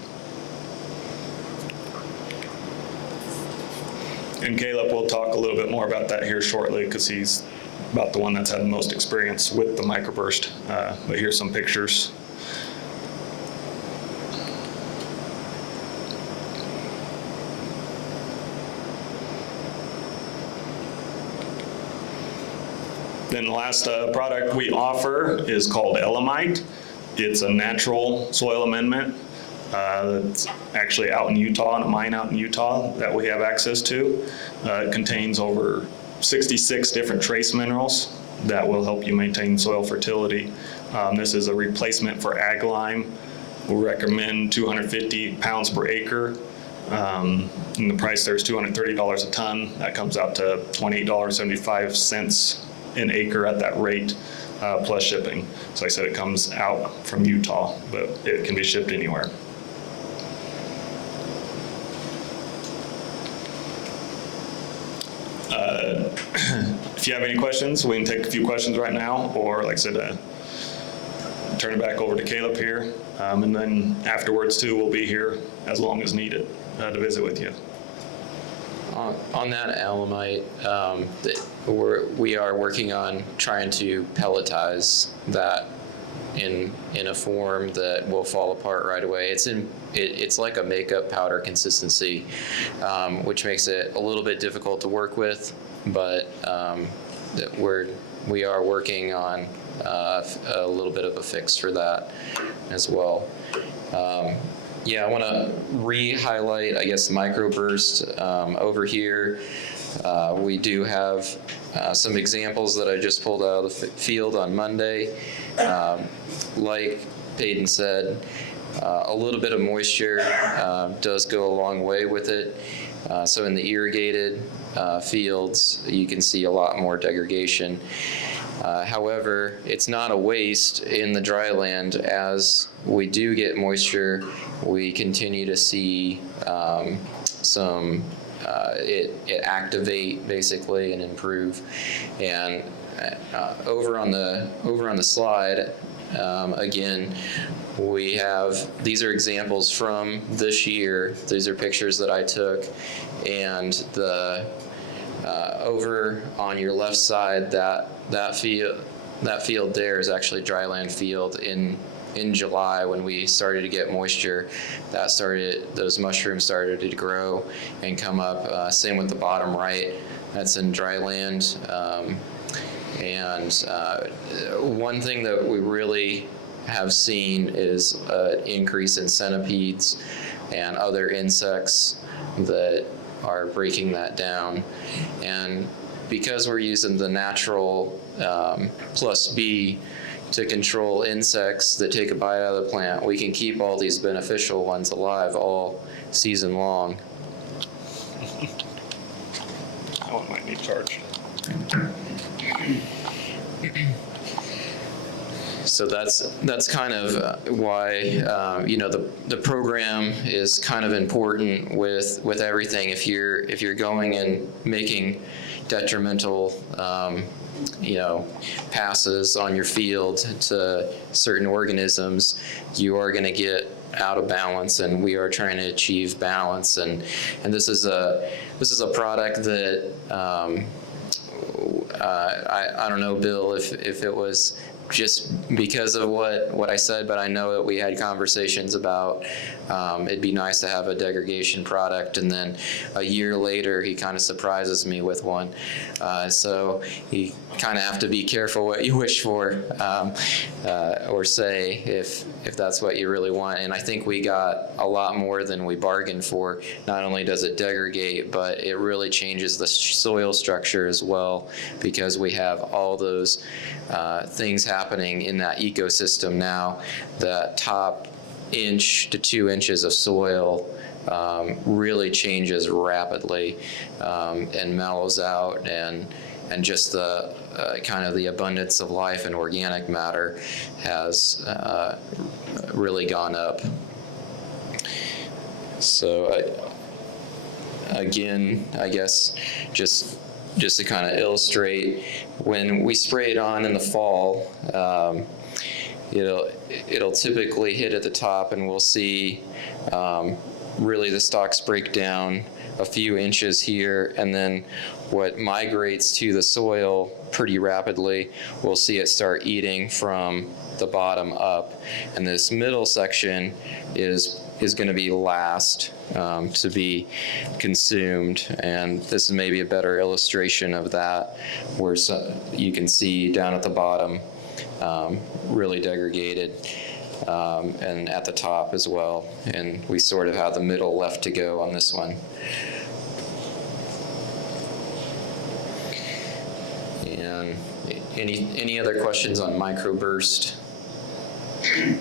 And Caleb will talk a little bit more about that here shortly, because he's about the one that's had the most experience with the microburst. But here's some pictures. Then the last product we offer is called Elamite. It's a natural soil amendment that's actually out in Utah, in a mine out in Utah that we have access to. It contains over 66 different trace minerals that will help you maintain soil fertility. This is a replacement for ag lime. We recommend 250 pounds per acre. And the price there is $230 a ton. That comes out to $28.75 an acre at that rate, plus shipping. So like I said, it comes out from Utah, but it can be shipped anywhere. If you have any questions, we can take a few questions right now, or like I said, turn it back over to Caleb here. And then afterwards too, we'll be here as long as needed to visit with you. on that alumite, we are working on trying to pelletize that in a form that will fall apart right away. It's like a makeup powder consistency, which makes it a little bit difficult to work with, but we are working on a little bit of a fix for that as well. Yeah, I want to re-highlight, I guess, microburst over here. We do have some examples that I just pulled out of the field on Monday. Like Peyton said, a little bit of moisture does go a long way with it. So in the irrigated fields, you can see a lot more degradation. However, it's not a waste in the dry land. As we do get moisture, we continue to see it activate basically and improve. And over on the slide, again, we have, these are examples from this year. These are pictures that I took, and the over on your left side, that field there is actually dryland field. In July, when we started to get moisture, those mushrooms started to grow and come up. Same with the bottom right, that's in dryland. And one thing that we really have seen is an increase in centipedes and other insects that are breaking that down. And because we're using the natural plus B to control insects that take a bite out of the plant, we can keep all these beneficial ones alive all season long. That one might need charge. So that's kind of why the program is kind of important with everything. If you're going and making detrimental passes on your field to certain organisms, you are going to get out of balance, and we are trying to achieve balance. And this is a product that I don't know, Bill, if it was just because of what I said, but I know that we had conversations about it'd be nice to have a degradation product, and then a year later he kind of surprises me with one. So you kind of have to be careful what you wish for or say if that's what you really want. And I think we got a lot more than we bargained for. Not only does it degrade, but it really changes the soil structure as well, because we have all those things happening in that ecosystem now. The top inch to 2 inches of soil really changes rapidly and mellows out, and just the kind of the abundance of life and organic matter has really gone up. So again, I guess just to kind of illustrate, when we spray it on in the fall, it'll typically hit at the top, and we'll see really the stalks break down a few inches here, and then what migrates to the soil pretty rapidly, we'll see it start eating from the bottom up. And this middle section is going to be last to be consumed. And this is maybe a better illustration of that, where you can see down at the bottom really degraded, and at the top as well. And we sort of have the middle left to go on this one. And any other questions on microburst?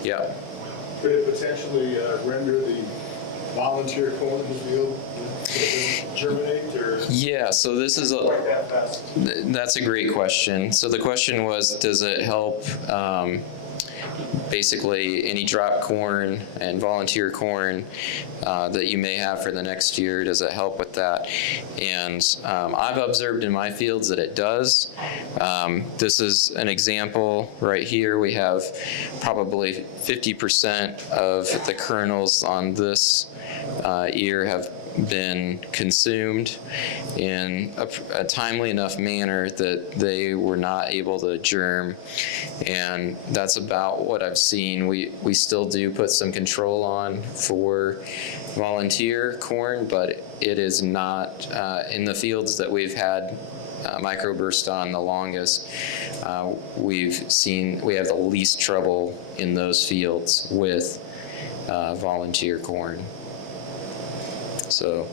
Yeah. Could it potentially render the volunteer corn in the field to germinate, or? Yeah, so this is quite that fast? That's a great question. So the question was, does it help basically any drop corn and volunteer corn that you may have for the next year? Does it help with that? And I've observed in my fields that it does. This is an example right here. We have probably 50% of the kernels on this ear have been consumed in a timely enough manner that they were not able to germ. And that's about what I've seen. We still do put some control on for volunteer corn, but it is not in the fields that we've had microburst on the longest. We have the least trouble in those fields with volunteer corn. So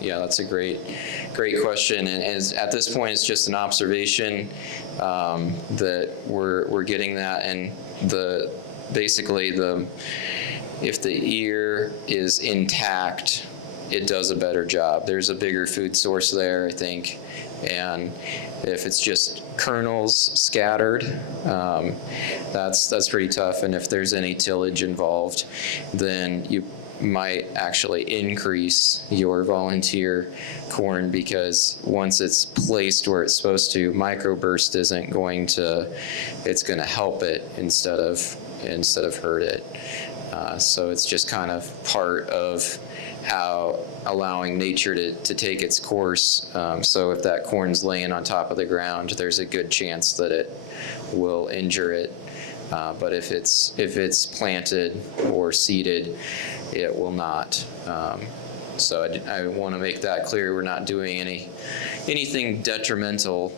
yeah, that's a great question. And at this point, it's just an observation that we're getting that, and basically if the ear is intact, it does a better job. There's a bigger food source there, I think. And if it's just kernels scattered, that's pretty tough. And if there's any tillage involved, then you might actually increase your volunteer corn, because once it's placed where it's supposed to, microburst isn't going to, it's going to help it instead of hurt it. So it's just kind of part of how allowing nature to take its course. So if that corn's laying on top of the ground, there's a good chance that it will injure it. But if it's planted or seeded, it will not. So I want to make that clear. We're not doing anything detrimental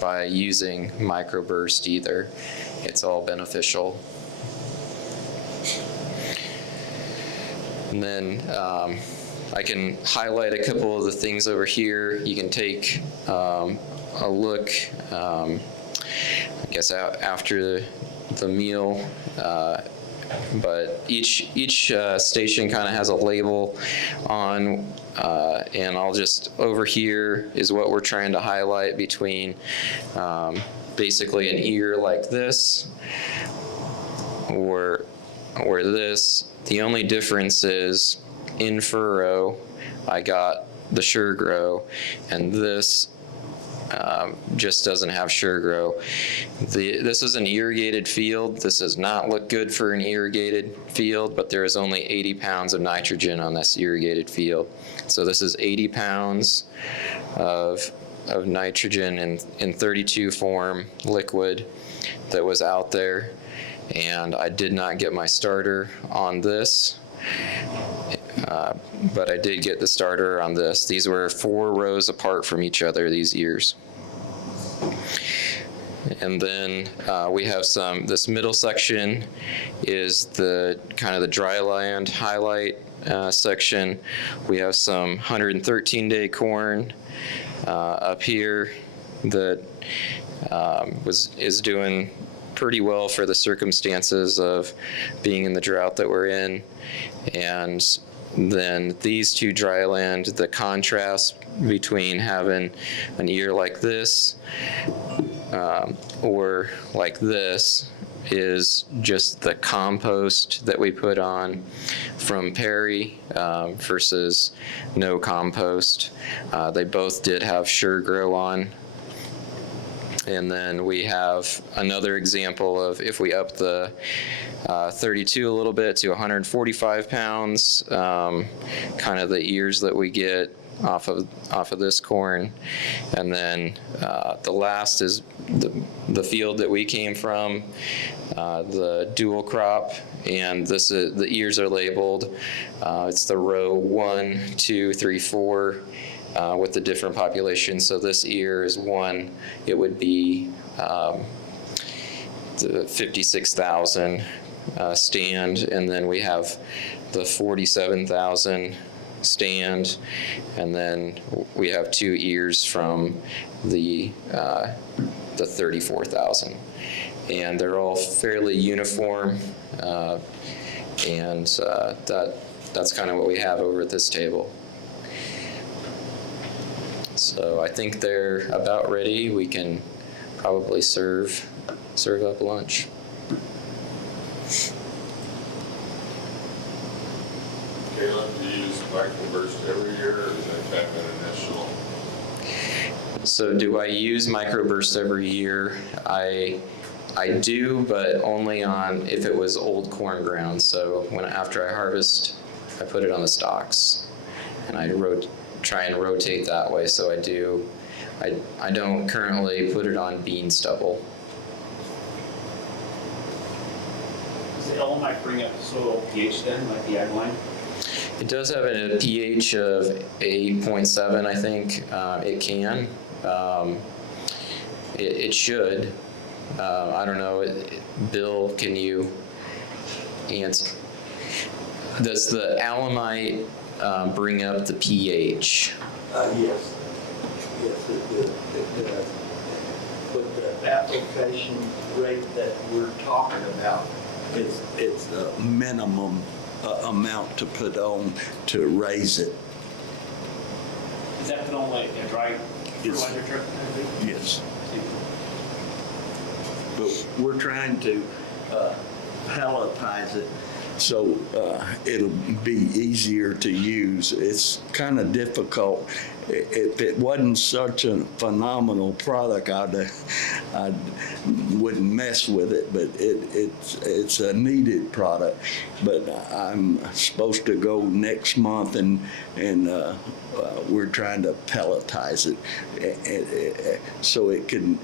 by using microburst either. It's all beneficial. And then I can highlight a couple of the things over here. You can take a look, I guess, after the meal. But each station kind of has a label on, and I'll just, over here is what we're trying to highlight between basically an ear like this or this. The only difference is in furrow, I got the sure grow, and this just doesn't have sure grow. This is an irrigated field. This does not look good for an irrigated field, but there is only 80 pounds of nitrogen on this irrigated field. So this is 80 pounds of nitrogen in 32 form liquid that was out there. And I did not get my starter on this, but I did get the starter on this. These were 4 rows apart from each other, these ears. And then we have this middle section is the kind of the dry land highlight section. We have some 113-day corn up here that is doing pretty well for the circumstances of being in the drought that we're in. And then these two dry land, the contrast between having an ear like this or like this is just the compost that we put on from Perry versus no compost. They both did have sure grow on. And then we have another example of if we up the 32 a little bit to 145 pounds, kind of the ears that we get off of this corn. And then the last is the field that we came from, the dual crop, and this is, the ears are labeled. It's the row 1, 2, 3, 4. With the different populations. So this ear is 1, it would be the 56,000 stand, and then we have the 47,000 stand, and then we have 2 ears from the 34,000. And they're all fairly uniform, and that's kind of what we have over at this table. So I think they're about ready. We can probably serve up lunch. Caleb, do you use microburst every year, or is that kind of an initial? So do I use microburst every year? I do, but only on if it was old corn ground. So after I harvest, I put it on the stalks. and I try and rotate that way. So I don't currently put it on bean stubble. Does the L might bring up soil pH then, like the ag line? It does have a pH of 8.7, I think. It can. It should. I don't know. Bill, can you answer? Does the Alamite bring up the pH? Yes. Yes, it does. But the application rate that we're talking about, it's a minimum amount to put on to raise it. Is that put on like a dry fertilizer truck? Yes. But we're trying to pelletize it so it'll be easier to use. It's kind of difficult. If it wasn't such a phenomenal product, I wouldn't mess with it, but it's a needed product. But I'm supposed to go next month and we're trying to pelletize it so it can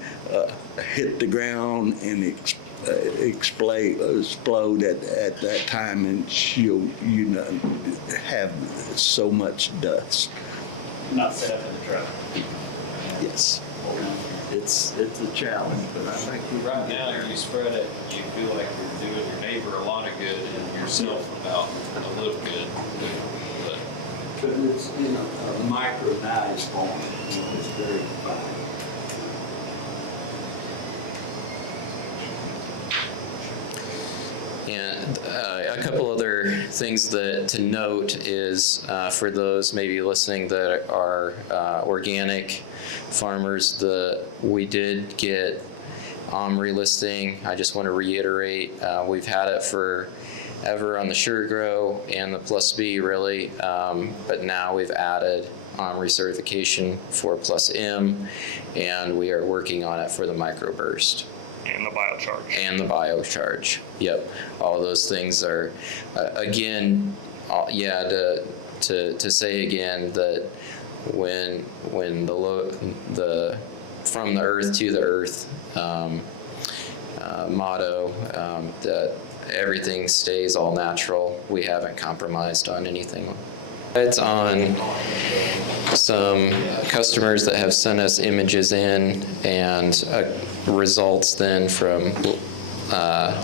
hit the ground and explode at that time, and you have so much dust. Not set up in the truck. Yes, it's a challenge, but I think Right now, you spread it, you feel like you're doing your neighbor a lot of good and yourself about a little good. but it's in a micronized form. It's very fine. And a couple other things to note is for those maybe listening that are organic farmers, we did get OMRI listing. I just want to reiterate, we've had it forever on the SureGrow and the Plus B really, but now we've added OMRI certification for Plus M, and we are working on it for the microburst. And the biocharge. And the biocharge. Yep. All those things are, again, to say again that when the from the earth to the earth motto, that everything stays all natural. We haven't compromised on anything. It's on some customers that have sent us images in and results then from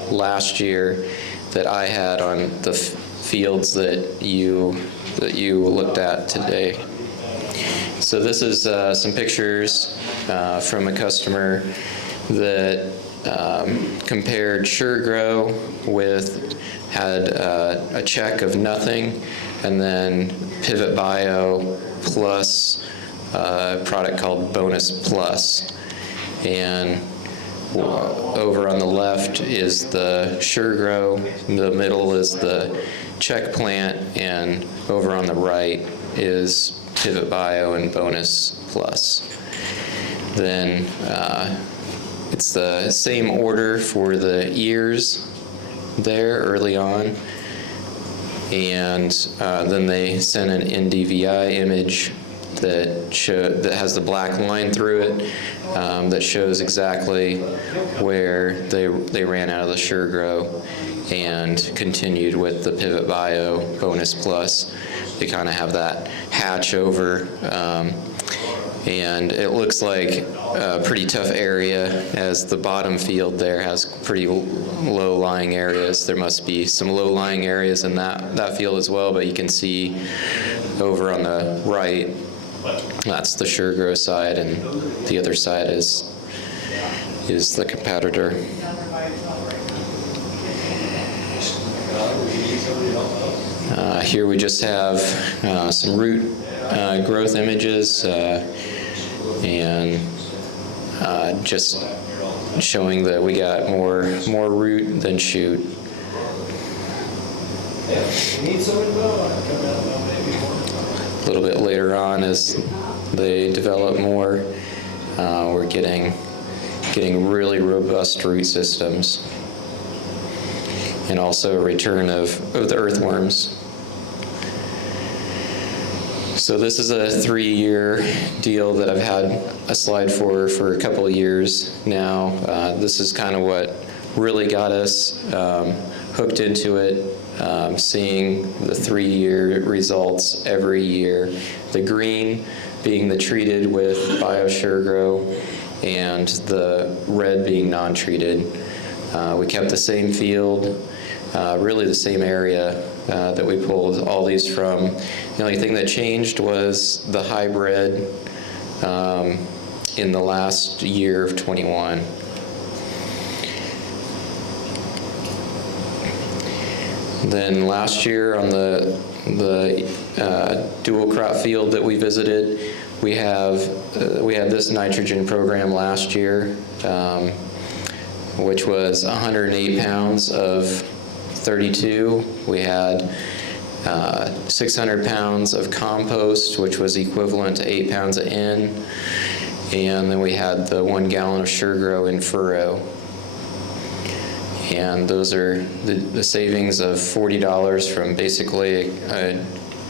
last year that I had on the fields that you looked at today. So this is some pictures from a customer that compared SureGrow had a check of nothing, and then Pivot Bio plus a product called Bonus Plus. And over on the left is the SureGrow, the middle is the check plant, and over on the right is Pivot Bio and Bonus Plus. Then it's the same order for the ears there early on. And then they sent an NDVI image that has the black line through it, that shows exactly where they ran out of the SureGrow and continued with the Pivot Bio Bonus Plus. They kind of have that hatch over, and it looks like a pretty tough area, as the bottom field there has pretty low-lying areas. There must be some low-lying areas in that field as well, but you can see over on the right, that's the SureGrow side, and the other side is the competitor. Here we just have some root growth images and just showing that we got more root than shoot. A little bit later on, as they develop more, we're getting really robust root systems, and also a return of the earthworms. So this is a 3-year deal that I've had a slide for a couple of years now. This is kind of what really got us hooked into it, seeing the 3-year results every year. The green being the treated with BioSureGrow and the red being non-treated. We kept the same field, really the same area that we pulled all these from. The only thing that changed was the hybrid in the last year of 21. Then last year on the dual crop field that we visited, we had this nitrogen program last year, which was 108 pounds of 32. We had 600 pounds of compost, which was equivalent to 8 pounds of N, and then we had the 1 gallon of SureGrow in furrow. And those are the savings of $40 from basically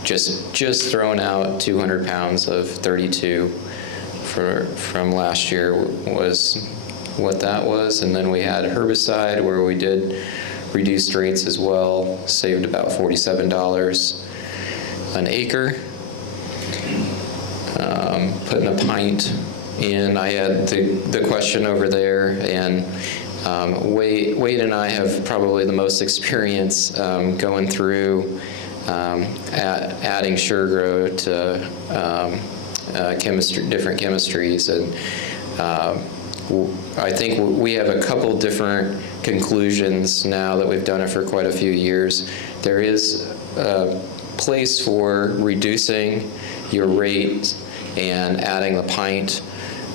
just throwing out 200 pounds of 32 from last year was what that was. And then we had herbicide where we did reduced rates as well, saved about $47 an acre. Putting a pint in, I had the question over there, and Wade and I have probably the most experience going through adding SureGrow to different chemistries, and I think we have a couple different conclusions now that we've done it for quite a few years. There is a place for reducing your rate and adding the pint.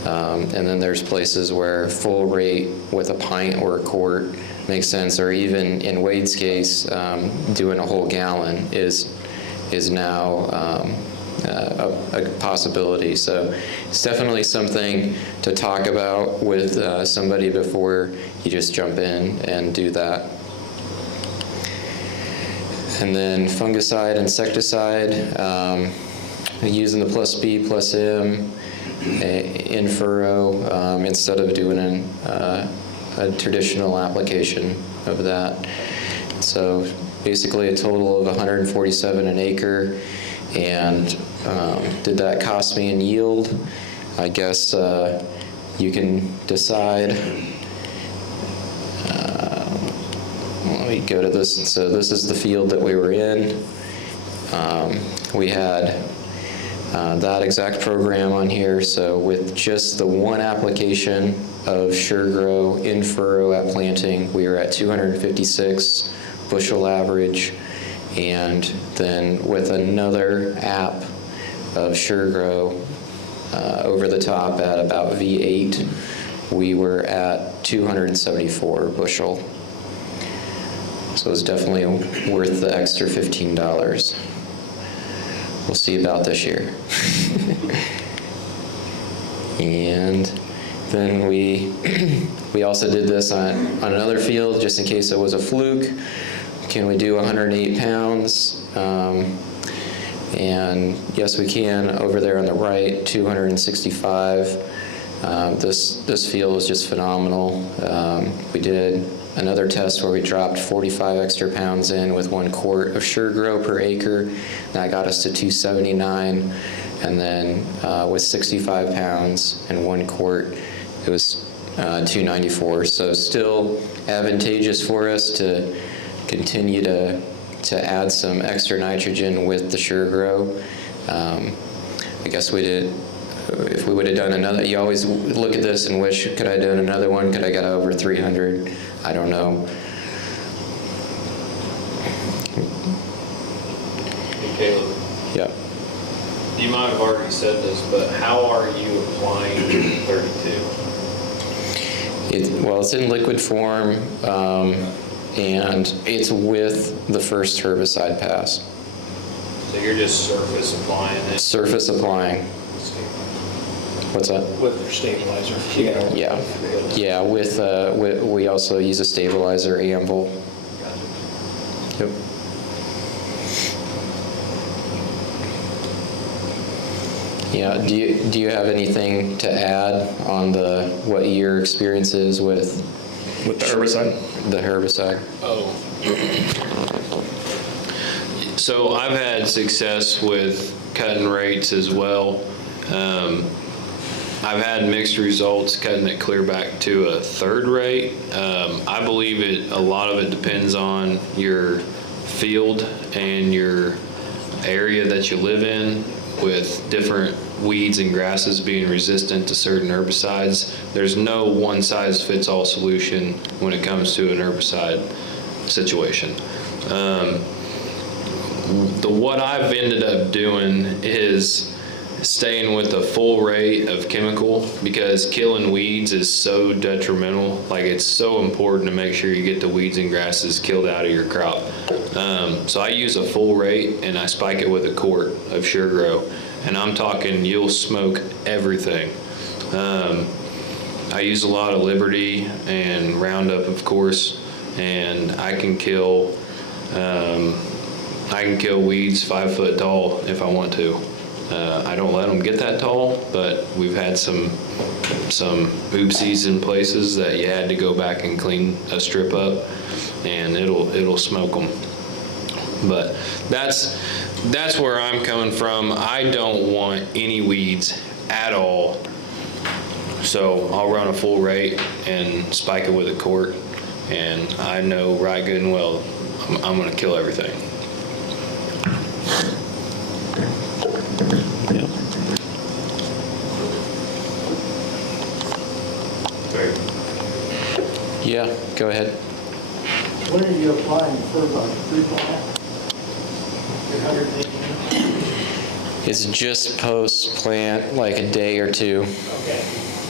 And then there's places where full rate with a pint or a quart makes sense, or even in Wade's case, doing a whole gallon is now a possibility. So it's definitely something to talk about with somebody before you just jump in and do that. And then fungicide, insecticide, using the plus B plus M in furrow instead of doing a traditional application of that. So basically a total of 147 an acre. And did that cost me in yield? I guess you can decide. Let me go to this. So this is the field that we were in. We had that exact program on here. So with just the one application of SureGrow in furrow at planting, we were at 256 bushel average. And then with another app of SureGrow over the top at about V8, we were at 274 bushel. So it's definitely worth the extra $15. We'll see about this year. And then we also did this on another field just in case it was a fluke. Can we do 108 pounds? And yes, we can. Over there on the right, 265. This field was just phenomenal. We did another test where we dropped 45 extra pounds in with 1 quart of SureGrow per acre. That got us to 279. And then with 65 pounds and 1 quart, it was 294. So still advantageous for us to continue to add some extra nitrogen with the SureGrow. I guess we did. If we would have done another, you always look at this and wish, could I have done another one? Could I get over 300? I don't know. Hey, Caleb. Yep. You might have already said this, but how are you applying 32? Well, it's in liquid form, and it's with the first herbicide pass. So you're just surface applying it? Surface applying. What's that? With their stabilizer. Yeah. Yeah, we also use a stabilizer anvil. Yep. Yeah. Do you have anything to add on what your experience is with the herbicide? The herbicide. Oh. So I've had success with cutting rates as well. I've had mixed results cutting it clear back to a third rate. I believe a lot of it depends on your field and your area that you live in, with different weeds and grasses being resistant to certain herbicides. There's no one size fits all solution when it comes to an herbicide situation. What I've ended up doing is staying with a full rate of chemical, because killing weeds is so detrimental. Like, it's so important to make sure you get the weeds and grasses killed out of your crop. So I use a full rate and I spike it with a quart of Sure Grow, and I'm talking you'll smoke everything. I use a lot of Liberty and Roundup, of course, and I can kill weeds 5 foot tall if I want to. I don't let them get that tall, but we've had some oopsies in places that you had to go back and clean a strip up, and it'll smoke them. But that's where I'm coming from. I don't want any weeds at all, so I'll run a full rate and spike it with a quart, and I know right good and well I'm going to kill everything. Yeah, go ahead. When are you applying for pre-plant? It's just post-plant, like a day or two. Okay,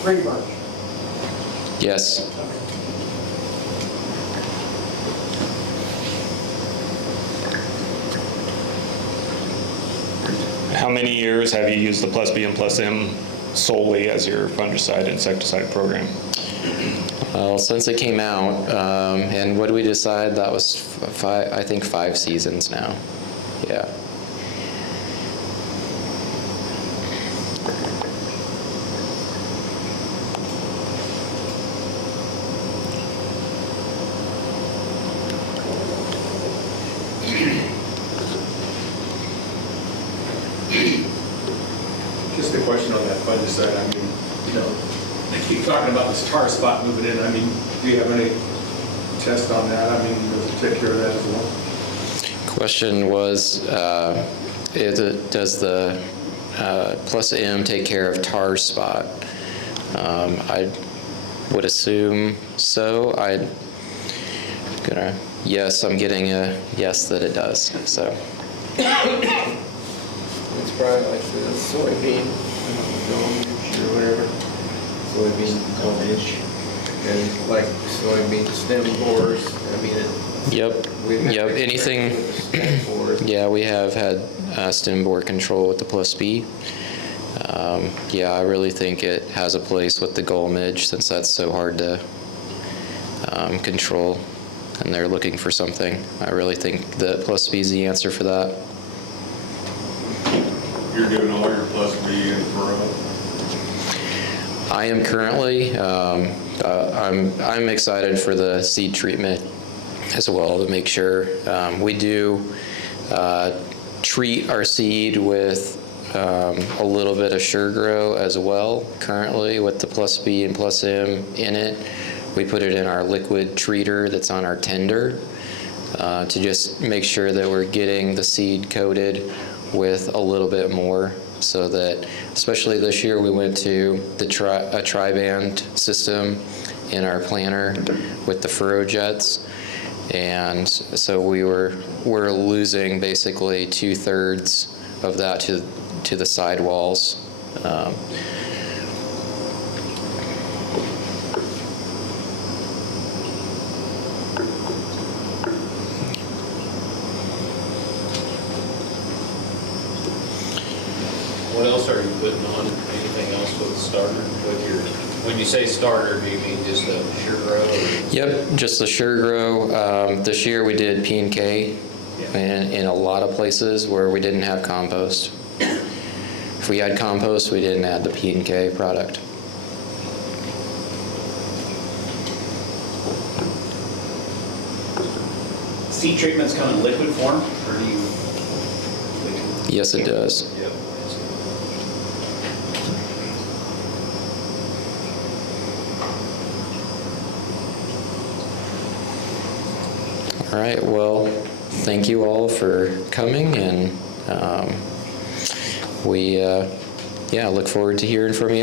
pretty much. Yes. How many years have you used the Plus B and Plus M solely as your fungicide insecticide program? Well, since it came out, and what did we decide? That was I think 5 seasons now. Yeah. Just a question on that fungicide. I mean, you know, they keep talking about this tar spot moving in. I mean, do you have any test on that? I mean, does it take care of that as well? Question was, does the Plus M take care of tar spot? I would assume so. I'm getting a yes that it does. So. It's probably like the soybean gomage or whatever. Soybean gomage. And like soybean stem borers. I mean, Yep. Anything. Yeah, we have had stem borer control with the Plus B. Yeah, I really think it has a place with the gomage, since that's so hard to control, and they're looking for something. I really think that Plus B is the answer for that. You're doing all your Plus B in furrow? I am currently. I'm excited for the seed treatment as well, to make sure we do treat our seed with a little bit of Sure Grow as well. Currently, with the Plus B and Plus M in it, we put it in our liquid treater that's on our tender to just make sure that we're getting the seed coated with a little bit more, so that, especially this year, we went to a tri-band system in our planter with the furrow jets, and so we're losing basically 2/3 of that to the sidewalls. What else are you putting on? Anything else with starter? When you say starter, do you mean just a Sure Grow? Yep, just the Sure Grow. This year we did P&K in a lot of places where we didn't have compost. If we had compost, we didn't add the P&K product. Seed treatments come in liquid form, or do you? Yes, it does. Yep. All right, well, thank you all for coming, and we look forward to hearing from you